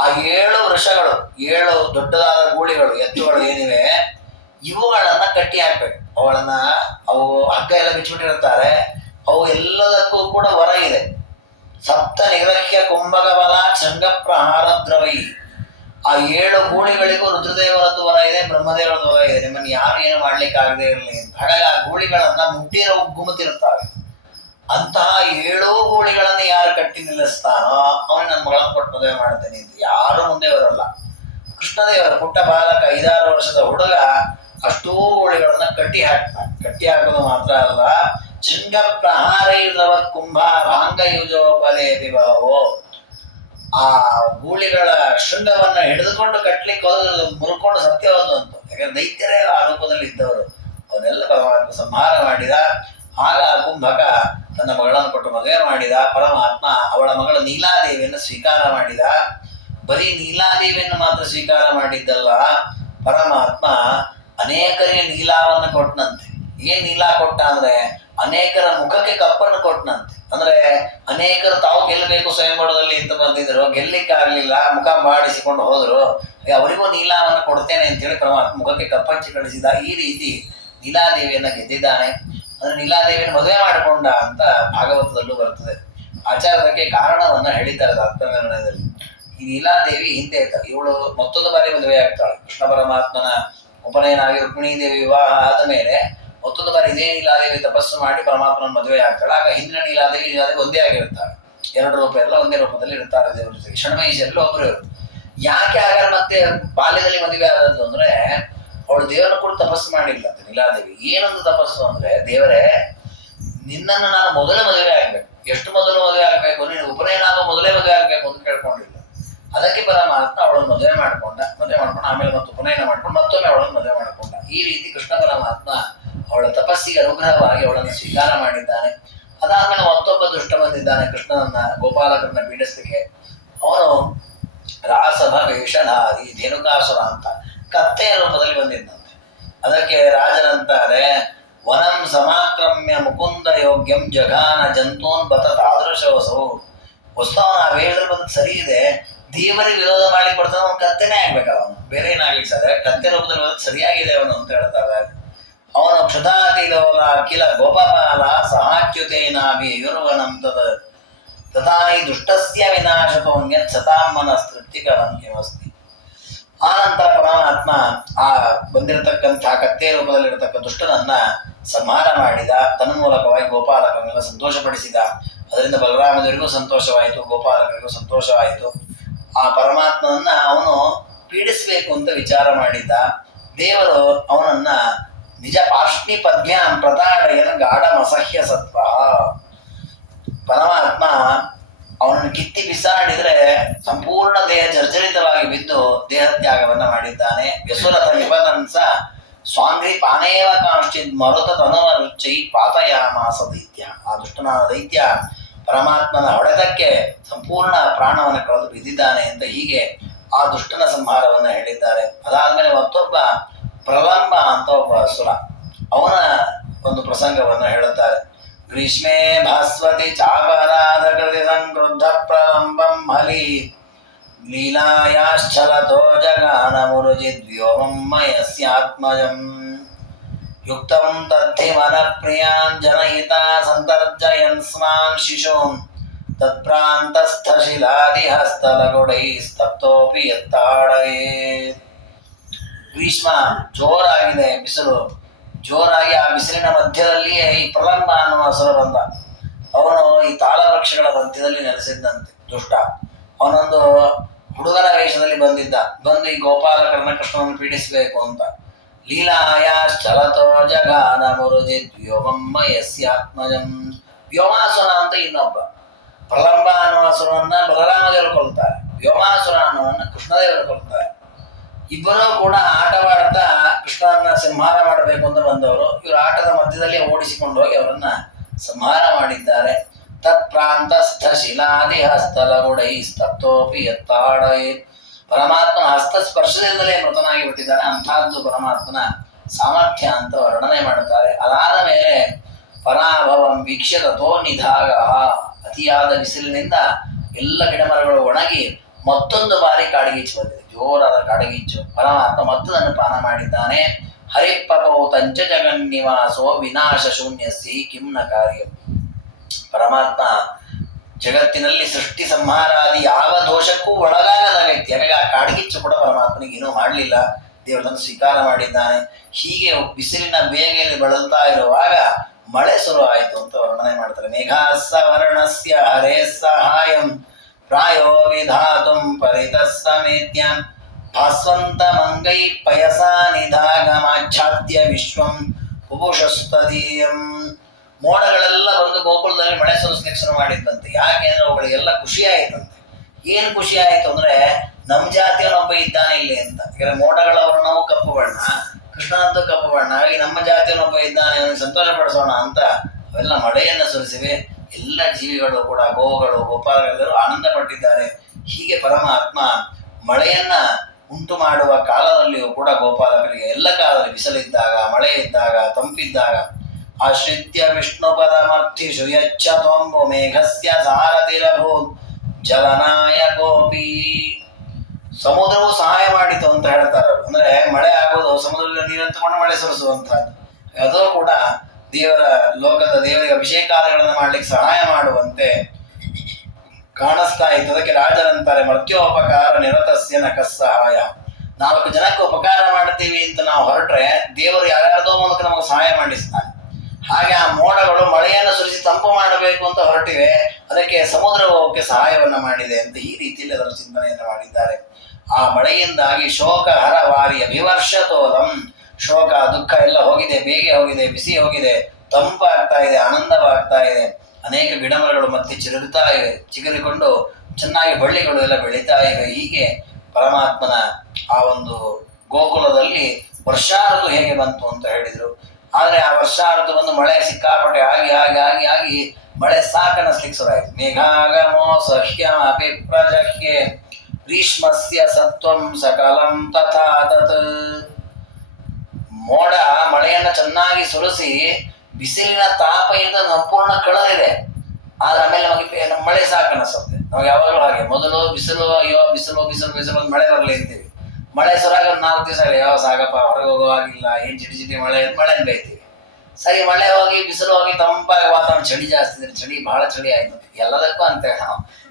ಆ 7 ವೃಷಗಳು, 7 ದೊಡ್ಡದಾದ ಗೂಳಿಗಳು, ಎತ್ತುಗಳು ಏನಿವೆ, ಇವುಗಳನ್ನ ಕಟ್ಟಿ ಹಾಕ್ಬೇಕು. ಅವು ಹಗ್ಗ ಎಲ್ಲ ಬಿಚ್ಚಿಬಿಟ್ಟಿರ್ತಾರೆ. ಅವು ಎಲ್ಲದಕ್ಕೂ ಕೂಡ ವರ ಇದೆ. ಸಪ್ತ ನಿಗ್ರಹ್ಯ ಕುಂಭಕಬಲ ಶೃಂಗ ಪ್ರಹಾರ ದ್ರವೈ. ಆ 7 ಗೂಳಿಗಳಿಗೂ ರುದ್ರದೇವರದ್ದು ವರ ಇದೆ, ಬ್ರಹ್ಮದೇವರದ್ದು ವರ ಇದೆ. ನಿಮ್ಮನ್ನು ಯಾರು ಏನು ಮಾಡ್ಲಿಕ್ಕೆ ಆಗದೆ ಇರಲಿ ಅಂತ. ಹಾಗಾಗಿ ಆ ಗೂಳಿಗಳನ್ನ ಮುಟ್ಟಿರೋ ಗುಮ್ಮತಿರುತ್ತವೆ. ಅಂತಹ 7 ಗೂಳಿಗಳನ್ನು ಯಾರು ಕಟ್ಟಿ ನಿಲ್ಲಿಸ್ತಾನೋ ಅವನು ನನ್ನ ಮಗಳನ್ನು ಕೊಟ್ಟು ಮದುವೆ ಮಾಡ್ತೇನೆ ಅಂತ ಯಾರು ಮುಂದೆ ಬರಲ್ಲ. ಕೃಷ್ಣದೇವರ ಪುಟ್ಟ ಬಾಲಕ 5-6 ವರ್ಷದ ಹುಡುಗ ಅಷ್ಟೂ ಗೂಳಿಗಳನ್ನ ಕಟ್ಟಿ ಹಾಕ್ತಾನೆ. ಕಟ್ಟಿ ಹಾಕೋದು ಮಾತ್ರ ಅಲ್ಲ, ಶೃಂಗ ಪ್ರಹಾರೈರ್ರವ ಕುಂಭಾರಾಂಗಯುಜೋಪಲೇ ವಿಭಾವೋ. ಆ ಗೂಳಿಗಳ ಶೃಂಗವನ್ನ ಹಿಡಿದುಕೊಂಡು ಕಟ್ಲಿಕ್ಕೆ ಹೋದ್ರೆ ಮುರ್ಕೊಂಡು ಸತ್ಯವಾದ ಅಂತ. ಯಾಕಂದ್ರೆ ದೈತ್ಯರೇ ಆ ರೂಪದಲ್ಲಿ ಇದ್ದವರು. ಅವನ್ನೆಲ್ಲ ಪರಮಾತ್ಮ ಸಂಹಾರ ಮಾಡಿದ. ಆಗ ಕುಂಭಕ ತನ್ನ ಮಗಳನ್ನು ಕೊಟ್ಟು ಮದುವೆ ಮಾಡಿದ. ಪರಮಾತ್ಮ ಅವಳ ಮಗಳು ನೀಲಾದೇವಿಯನ್ನು ಸ್ವೀಕಾರ ಮಾಡಿದ. ಬರೀ ನೀಲಾದೇವಿಯನ್ನು ಮಾತ್ರ ಸ್ವೀಕಾರ ಮಾಡಿದ್ದಲ್ಲ, ಪರಮಾತ್ಮ ಅನೇಕರಿಗೆ ನೀಲಾವನ್ನು ಕೊಟ್ಟನಂತೆ. ಏನ್ ನೀಲಾ ಕೊಟ್ಟ ಅಂದ್ರೆ ಅನೇಕರ ಮುಖಕ್ಕೆ ಕಪ್ಪನ್ನು ಕೊಟ್ಟನಂತೆ. ಅಂದ್ರೆ ಅನೇಕರು ತಾವು ಗೆಲ್ಲಬೇಕು ಸ್ವಯಂವರದಲ್ಲಿ ಅಂತ ಬಂದಿದ್ರು, ಗೆಲ್ಲಿಕ್ಕೆ ಆಗ್ಲಿಲ್ಲ, ಮುಖ ಮಾಡಿಸಿಕೊಂಡು ಹೋದ್ರು. ಅವರಿಗೂ ನೀಲಾವನ್ನು ಕೊಡ್ತೇನೆ ಅಂತೇಳಿ ಪರಮಾತ್ಮ ಮುಖಕ್ಕೆ ಕಪ್ಪಚ್ಚಿ ಕಳಿಸಿದ. ಈ ರೀತಿ ನೀಲಾದೇವಿಯನ್ನ ಗೆದ್ದಿದ್ದಾನೆ. ಅಂದ್ರೆ ನೀಲಾದೇವಿಯನ್ನು ಮದುವೆ ಮಾಡಿಕೊಂಡ ಅಂತ ಭಾಗವತದಲ್ಲೂ ಬರ್ತದೆ. ಆಚಾರ್ಯಕ್ಕೆ ಕಾರಣವನ್ನ ಹೇಳಿದ್ದಾರೆ ಆತ್ಮನಿರ್ಣಯದಲ್ಲಿ. ಈ ನೀಲಾದೇವಿ ಹಿಂದೆ ಇರ್ತಾಳೆ, ಇವಳು ಮತ್ತೊಂದು ಬಾರಿ ಮದುವೆ ಆಗ್ತಾಳೆ. ಕೃಷ್ಣ ಪರಮಾತ್ಮನ ಉಪನಯನ ಆಗಿ ರುಕ್ಮಿಣೀ ದೇವಿ ವಿವಾಹ ಆದ ಮೇಲೆ ಮತ್ತೊಂದು ಬಾರಿ ಇದೇ ನೀಲಾದೇವಿ ತಪಸ್ಸು ಮಾಡಿ ಪರಮಾತ್ಮನ ಮದುವೆ ಆಗ್ತಾಳೆ. ಆಗ ಹಿಂದಿನ ನೀಲಾದೇವಿ ಒಂದೇ ಆಗಿರ್ತಾಳೆ. 2 ರೂಪ ಎಲ್ಲ ಒಂದೇ ರೂಪದಲ್ಲಿ ಇರ್ತಾರೆ ದೇವರ ಜೊತೆಗೆ. ಷಣ್ಮಹಿಷರಲ್ಲಿ ಒಬ್ರು ಇವರು. ಯಾಕೆ ಹಾಗಾದ್ರೆ ಮತ್ತೆ ಬಾಲ್ಯದಲ್ಲಿ ಮದುವೆ ಆದದ್ದು ಅಂದ್ರೆ ಅವಳು ದೇವರನ್ನು ಕೂಡ ತಪಸ್ಸು ಮಾಡಿಲ್ಲ ಅಂತ ನೀಲಾದೇವಿ. ಏನೊಂದು ತಪಸ್ಸು ಅಂದ್ರೆ, ದೇವರೇ ನಿನ್ನನ್ನು ನಾನು ಮೊದಲೇ ಮದುವೆ ಆಗ್ಬೇಕು. ಎಷ್ಟು ಮೊದಲು ಮದುವೆ ಆಗ್ಬೇಕು? ನೀನು ಉಪನಯನ ಆಗೋ ಮೊದಲೇ ಮದುವೆ ಆಗ್ಬೇಕು ಅಂತ ಕೇಳ್ಕೊಂಡಿಲ್ಲ. ಅದಕ್ಕೆ ಪರಮಾತ್ಮ ಅವಳನ್ನು ಮದುವೆ ಮಾಡ್ಕೊಂಡು ಆಮೇಲೆ ಮತ್ತೆ ಉಪನಯನ ಮಾಡ್ಕೊಂಡು ಮತ್ತೊಮ್ಮೆ ಅವಳನ್ನು ಮದುವೆ ಮಾಡಿಕೊಂಡ. ಈ ರೀತಿ ಕೃಷ್ಣ ಪರಮಾತ್ಮ ಅವಳ ತಪಸ್ಸಿಗೆ ಅನುಗ್ರಹವಾಗಿ ಅವಳನ್ನು ಸ್ವೀಕಾರ ಮಾಡಿದ್ದಾನೆ. ಅದಾದ್ಮೇಲೆ ಮತ್ತೊಬ್ಬ ದುಷ್ಟ ಬಂದಿದ್ದಾನೆ ಕೃಷ್ಣನನ್ನ ಗೋಪಾಲಕರನ್ನ ಪೀಡಿಸ್ಲಿಕ್ಕೆ. ಅವನು ರಾಸಭ ವೇಷಧಾರಿ ಧೇನುಕಾಸುರ ಅಂತ ಕತ್ತೆಯ ರೂಪದಲ್ಲಿ ಬಂದಿದ್ದಂತೆ. ಅದಕ್ಕೆ ರಾಜರಂತಾರೆ, ವನಂ ಸಮಾಕ್ರಮ್ಯ ಮುಕುಂದ ಯೋಗ್ಯಂ ಜಘಾನ ಜಂತೂನ್ ಬತ ತಾದೃಶವಸವು. ವಸ್ತುವನ ಆ ವೇಷದಲ್ಲಿ ಬಂದು ಸರಿ ಇದೆ, ದೇವರಿಗೆ ವಿರೋಧ ಮಾಡಿ ಕೊಡ್ತಾನೆ, ಅವನು ಕತ್ತೆನೇ ಆಗ್ಬೇಕಲ್ಲ, ಅವನು ಬೇರೆ ಏನಾಗ್ಲಿಕ್ಕೆ ಸಾಧ್ಯ? ಕತ್ತೆ ರೂಪದಲ್ಲಿ ಬಂದು ಸರಿಯಾಗಿದೆ ಅವನು ಅಂತ ಹೇಳ್ತಾರೆ. ಅವನು ಕ್ಷುಧಾತಿಲೋಲ ಅಖಿಲ ಗೋಪಪಾಲ ಸಹಾಚ್ಯುತೇನಾಭಿ ಯುರ್ವನಂ ತಥಾಹಿ ದುಷ್ಟಸ್ಯ ವಿನಾಶತೋನ್ಯತ್ ಸತಾಮನ ತೃಪ್ತಿಕರಂತ್ಯಮಸ್ತಿ. ಆ ನಂತರ ಪರಮಾತ್ಮ ಆ ಬಂದಿರತಕ್ಕಂಥ ಕತ್ತೆ ರೂಪದಲ್ಲಿರತಕ್ಕ ದುಷ್ಟನನ್ನ ಸಂಹಾರ ಮಾಡಿದ. ತನ್ನ ಮೂಲಕವಾಗಿ ಗೋಪಾಲಕರನ್ನೆಲ್ಲ ಸಂತೋಷಪಡಿಸಿದ. ಅದರಿಂದ ಬಲರಾಮದೇವರಿಗೂ ಸಂತೋಷವಾಯಿತು, ಗೋಪಾಲಕರಿಗೂ ಸಂತೋಷವಾಯಿತು. ಆ ಪರಮಾತ್ಮನನ್ನ ಅವನು ಪೀಡಿಸಬೇಕು ಅಂತ ವಿಚಾರ ಮಾಡಿದ್ದ. ದೇವರು ಅವನನ್ನ ನಿಜ ಪಾರ್ಷ್ಣಿ ಪದ್ಮ್ಯಾಂ ಪ್ರತಾಡಯನ ಗಾಢಮಸಹ್ಯ ಸತ್ವ. ಪರಮಾತ್ಮ ಅವನನ್ನು ಕಿತ್ತಿ ಬಿಸಾಡಿದ್ರೆ ಸಂಪೂರ್ಣ ದೇಹ ಜರ್ಜರಿತವಾಗಿ ಬಿದ್ದು ದೇಹತ್ಯಾಗವನ್ನ ಮಾಡಿದ್ದಾನೆ. ವ್ಯಸುರತ ನಿಪತಂಸ ಸ್ವಾಂಗ್ರಿ ಪಾನೇವ ಕಾಂಶ್ಚಿತ್ ಮರುತ ತನುವ ರುಚ್ಚೈ ಪಾತಯಾಮಾಸ ದೈತ್ಯ. ಆ ದುಷ್ಟನಾದ ದೈತ್ಯ ಪರಮಾತ್ಮನ ಹೊಡೆತಕ್ಕೆ ಸಂಪೂರ್ಣ ಪ್ರಾಣವನ್ನು ಕಳೆದು ಬಿದ್ದಿದ್ದಾನೆ ಅಂತ ಹೀಗೆ ಆ ದುಷ್ಟನ ಸಂಹಾರವನ್ನು ಹೇಳಿದ್ದಾರೆ. ಅದಾದ್ಮೇಲೆ ಮತ್ತೊಬ್ಬ ಪ್ರಲಂಬ ಅಂತ ಒಬ್ಬ ಅಸುರ, ಅವನ ಒಂದು ಪ್ರಸಂಗವನ್ನು ಹೇಳುತ್ತಾರೆ. ಗ್ರೀಷ್ಮೇ ಭಾಸ್ವತಿ ಚಾಪರಾಧ ಕೃತಿ ಸಂಕ್ರುದ್ಧ ಪ್ರಲಂಬಂ ಹಲಿ ಲೀಲಾಯಾಶ್ಚಲತೋ ಜಗಾನ ಮುರುಜಿದ್ವ್ಯೋಮಂ ಮಯಸ್ಯಾತ್ಮಜಂ ಯುಕ್ತಂ ತದ್ಧಿ ಮನಪ್ರಿಯಾನ್ ಜನಹಿತಾ ಸಂತರ್ಜಯನ್ ಸ್ಮಾನ್ ಶಿಶೂನ್ ತತ್ಪ್ರಾಂತಸ್ಥ ಶಿಲಾದಿಹಸ್ತಲಗುಡೈ ಸ್ತಪ್ತೋಪಿ ಎತ್ತಾಡವೇ. ಗ್ರೀಷ್ಮ ಜೋರಾಗಿದೆ, ಬಿಸಿಲು ಜೋರಾಗಿ, ಆ ಬಿಸಿಲಿನ ಮಧ್ಯದಲ್ಲಿಯೇ ಈ ಪ್ರಲಂಬ ಅನ್ನುವ ಅಸುರ ಬಂದ. ಅವನು ಈ ತಾಳವೃಕ್ಷಗಳ ಮಧ್ಯದಲ್ಲಿ ನೆಲೆಸಿದ್ದಂತೆ ದುಷ್ಟ. ಅವನೊಂದು ಹುಡುಗನ ವೇಷದಲ್ಲಿ ಬಂದಿದ್ದ. ಬಂದು ಈ ಗೋಪಾಲಕರನ್ನ ಕೃಷ್ಣನನ್ನು ಪೀಡಿಸಬೇಕು ಅಂತ. ಲೀಲಾಯಾಶ್ಚಲತೋ ಜಗಾನ ಮುರುಜಿದ್ ವ್ಯೋಮಂ ಮಯಸ್ಯಾತ್ಮಜಂ. ವ್ಯೋಮಾಸುರ ಅಂತ ಇನ್ನೊಬ್ಬ. ಪ್ರಲಂಬ ಅನ್ನುವ ಅಸುರನ್ನ ಬಲರಾಮದೇವರು ಕೊಲ್ತಾರೆ, ವ್ಯೋಮಾಸುರ ಅನ್ನುವನ್ನ ಕೃಷ್ಣದೇವರು ಕೊಲ್ತಾರೆ. ಇಬ್ಬರೂ ಕೂಡ ಆಟವಾಡ್ತಾ ಕೃಷ್ಣನ ಸಂಹಾರ ಮಾಡಬೇಕು ಅಂತ ಬಂದವರು. ಇವರು ಆಟದ ಮಧ್ಯದಲ್ಲಿ ಓಡಿಸಿಕೊಂಡು ಹೋಗಿ ಅವರನ್ನ ಸಂಹಾರ ಮಾಡಿದ್ದಾರೆ. ತತ್ ಪ್ರಾಂತಸ್ಥ ಶಿಲಾದಿ ಹಸ್ತಲಗುಡೈ ಸ್ತಪ್ತೋಪಿ ಎತ್ತಾಡಯೇ. ಪರಮಾತ್ಮನ ಹಸ್ತ ಸ್ಪರ್ಶದಿಂದಲೇ ಮೃತನಾಗಿ ಬಿಟ್ಟಿದ್ದಾನೆ. ಅಂತಹದ್ದು ಪರಮಾತ್ಮನ ಸಾಮರ್ಥ್ಯ ಅಂತ ವರ್ಣನೆ ಮಾಡುತ್ತಾರೆ. ಅದಾದ ಮೇಲೆ ಪರಾಭವಂ ವೀಕ್ಷ್ಯ ತಥೋ ನಿಧಾಗ. ಅತಿಯಾದ ಬಿಸಿಲಿನಿಂದ ಎಲ್ಲ ಗಿಡಮರಗಳು ಒಣಗಿ ಮತ್ತೊಂದು ಬಾರಿ ಕಾಡಿಗೀಚು ಬಂದಿದೆ, ಜೋರಾದ ಕಾಡಿಗೀಚು. ಪರಮಾತ್ಮ ಮತ್ತದನ್ನು ಪಾನ ಮಾಡಿದ್ದಾನೆ. ಹರಿಪ್ಪಪೌ ತಂಚ ಜಗನ್ನಿವಾಸೋ ವಿನಾಶ ಶೂನ್ಯಸ್ಸಿ ಕಿಮ್ನ ಕಾರ್ಯ. ಪರಮಾತ್ಮ ಜಗತ್ತಿನಲ್ಲಿ ಸೃಷ್ಟಿ ಸಂಹಾರಾದಿ ಯಾವ ದೋಷಕ್ಕೂ ಒಳಗಾಗದ ವ್ಯಕ್ತಿ. ಹಾಗಾಗಿ ಆ ಕಾಡ್ಗಿಚ್ಚು ಕೂಡ ಪರಮಾತ್ಮನಿಗೆ ಏನೂ ಮಾಡಲಿಲ್ಲ, ದೇವರನ್ನು ಸ್ವೀಕಾರ ಮಾಡಿದ್ದಾನೆ. ಹೀಗೆ ಬಿಸಿಲಿನ ಬೇಗೆಯಲ್ಲಿ ಬಳಲ್ತಾ ಇರುವಾಗ ಮಳೆ ಶುರು ಆಯಿತು ಅಂತ ವರ್ಣನೆ ಮಾಡ್ತಾರೆ. ಮೇಘಾಸ್ಸ ವರ್ಣಸ್ಯ ಹರೇ ಸಹಾಯಂ ಪ್ರಾಯೋ ವಿಧಾತುಂ ಪರಿತಸ್ಸಮೇತ್ಯಂ ಭಾಸ್ವಂತ ಮಂಗೈ ಪಯಸ ನಿಧಾಗಮಾಚ್ಛಾದ್ಯ ವಿಶ್ವಂ ಪುಪುಷಸ್ತದೀಯಂ. ಮೋಡಗಳೆಲ್ಲ ಬಂದು ಗೋಕುಲದಲ್ಲಿ ಮಳೆ ಸುರಿಸ್ಲಿಕ್ಕೆ ಶುರು ಮಾಡಿದ್ದಂತೆ. ಯಾಕೆಂದ್ರೆ ಅವುಗಳಿಗೆಲ್ಲ ಖುಷಿ ಆಯ್ತಂತೆ. ಏನು ಖುಷಿ ಆಯ್ತು ಅಂದ್ರೆ ನಮ್ಮ ಜಾತಿಯವನೊಬ್ಬ ಇದ್ದಾನೆ ಇಲ್ಲಿ ಅಂತ. ಯಾಕಂದ್ರೆ ಮೋಡಗಳ ವರ್ಣವು ಕಪ್ಪು ಬಣ್ಣ, ಕೃಷ್ಣನಂತೂ ಕಪ್ಪು ಬಣ್ಣ, ಹಾಗಾಗಿ ನಮ್ಮ ಜಾತಿಯವನೊಬ್ಬ ಇದ್ದಾನೆ, ಅವನಿಗೆ ಸಂತೋಷ ಪಡಿಸೋಣ ಅಂತ ಅವೆಲ್ಲ ಮಳೆಯನ್ನು ಸುರಿಸಿವೆ. ಎಲ್ಲ ಜೀವಿಗಳು ಕೂಡ, ಗೋವುಗಳು, ಗೋಪಾಲರೆಲ್ಲರೂ ಆನಂದ ಪಟ್ಟಿದ್ದಾರೆ. ಹೀಗೆ ಪರಮಾತ್ಮ ಮಳೆಯನ್ನ ಉಂಟು ಮಾಡುವ ಕಾಲದಲ್ಲಿಯೂ ಕೂಡ ಗೋಪಾಲಕರಿಗೆ ಎಲ್ಲ ಕಾಲದಲ್ಲಿ ಬಿಸಿಲಿದ್ದಾಗ, ಮಳೆ ಇದ್ದಾಗ, ತಂಪಿದ್ದಾಗ ಆಶ್ರಿತ್ಯ ವಿಷ್ಣು ಪದಮರ್ಥಿಷು ಯಚ್ಚ ತ್ವಂಬು ಮೇಘಸ್ಯ ಸಾರಥಿರಭೂತ್ ಜಲನಾಯಕೋಪಿ. ಸಮುದ್ರವು ಸಹಾಯ ಮಾಡಿತು ಅಂತ ಹೇಳ್ತಾರೆ. ಅಂದ್ರೆ ಮಳೆ ಆಗೋದು ಸಮುದ್ರದಲ್ಲಿ ನೀರನ್ನು ತಗೊಂಡು ಮಳೆ ಸುರಿಸುವಂತಹದ್ದು. ಅದೂ ಕೂಡ ದೇವರ ಲೋಕದ ದೇವರಿಗೆ ಅಭಿಷೇಕಾದಿಗಳನ್ನು ಮಾಡ್ಲಿಕ್ಕೆ ಸಹಾಯ ಮಾಡುವಂತೆ ಕಾಣಿಸ್ತಾ ಇತ್ತು. ಅದಕ್ಕೆ ರಾಜರಂತಾರೆ ಮರ್ತ್ಯೋಪಕಾರ ನಿರತಸ್ಯ ನಖ ಸಹಾಯ. 4 ಜನಕ್ಕೆ ಉಪಕಾರ ಮಾಡ್ತೀವಿ ಅಂತ ನಾವು ಹೊರಟ್ರೆ ದೇವರು ಯಾರ್ಯಾರ್ದೋ ಮೂಲಕ ನಮಗೆ ಸಹಾಯ ಮಾಡಿಸ್ತಾನೆ. ಹಾಗೆ ಆ ಮೋಡಗಳು ಮಳೆಯನ್ನು ಸುರಿಸಿ ತಂಪು ಮಾಡಬೇಕು ಅಂತ ಹೊರಟಿವೆ, ಅದಕ್ಕೆ ಸಮುದ್ರ ಹೋಗಕ್ಕೆ ಸಹಾಯವನ್ನ ಮಾಡಿದೆ ಅಂತ ಈ ರೀತಿಯಲ್ಲಿ ಅದರ ಚಿಂತನೆಯನ್ನು ಮಾಡಿದ್ದಾರೆ. ಆ ಮಳೆಯಿಂದಾಗಿ ಶೋಕ ಹರವಾರಿ ಅಭಿವರ್ಷತೋದಂ. ಶೋಕ ದುಃಖ ಎಲ್ಲ ಹೋಗಿದೆ, ಬೇಗೆ ಹೋಗಿದೆ, ಬಿಸಿ ಹೋಗಿದೆ, ತಂಪಾಗ್ತಾ ಇದೆ, ಆನಂದವಾಗ್ತಾ ಇದೆ. ಅನೇಕ ಗಿಡಮರಗಳು ಮತ್ತೆ ಚಿಗುರುತ್ತಾ ಇವೆ, ಚಿಗುರಿಕೊಂಡು ಚೆನ್ನಾಗಿ ಬಳ್ಳಿಗಳು ಎಲ್ಲ ಬೆಳೀತಾ ಇವೆ. ಹೀಗೆ ಪರಮಾತ್ಮನ ಆ ಒಂದು ಗೋಕುಲದಲ್ಲಿ ವರ್ಷಾ ಋತು ಹೇಗೆ ಬಂತು ಅಂತ ಹೇಳಿದ್ರು. ಆದ್ರೆ ಆ ವರ್ಷಾ ಋತು ಬಂದು ಮಳೆ ಸಿಕ್ಕಾಪಟ್ಟೆ ಆಗಿ ಆಗಿ ಆಗಿ ಆಗಿ ಮಳೆ ಸಾಕನ್ನಿಸ್ಲಿಕ್ಕೆ ಶುರು ಆಯ್ತು. ಮೇಘಾಗಮೋ ಸಹ್ಯಂ ಅಪಿ ಪ್ರಜಹ್ಯೆ ಗ್ರೀಷ್ಮಸ್ಯ ಸತ್ವಂ ಸಕಲಂ ತಥಾ ತತ್. ಮೋಡ ಮಳೆಯನ್ನ ಚೆನ್ನಾಗಿ ಸುರಿಸಿ ಬಿಸಿಲಿನ ತಾಪದಿಂದ ಸಂಪೂರ್ಣ ಕಳೆದಿದೆ. ಆದ್ರೆ ಆಮೇಲೆ ನಮಗೆ ಮಳೆ ಸಾಕನ್ನಿಸುತ್ತೆ. ನಮಗೆ ಯಾವಾಗಲೂ ಹಾಗೆ, ಮೊದಲು ಬಿಸಿಲು, ಅಯ್ಯೋ ಬಿಸಿಲು ಬಿಸಿಲು ಬಿಸಿಲು ಮಳೆ ಬರಲಿ ಅಂತೀವಿ. ಮಳೆ ಸುರಾಗ 4 ದಿವಸ ಯಾವ ಸಾಗಪ್ಪ ಹೊರಗೆ ಹೋಗುವಾಗಿಲ್ಲ, ಏನ್ ಚಿಟಿ ಮಳೆ ಬೈತೀವಿ. ಸರಿ, ಮಳೆ ಹೋಗಿ ಬಿಸಿಲು ಹೋಗಿ ತಂಪಾಗಿ ವಾತಾವರಣ, ಚಳಿ ಜಾಸ್ತಿ ಇದ್ರೆ ಚಳಿ, ಬಹಳ ಚಳಿ ಆಯ್ತು. ಎಲ್ಲದಕ್ಕೂ ಅಂತೇಳಿ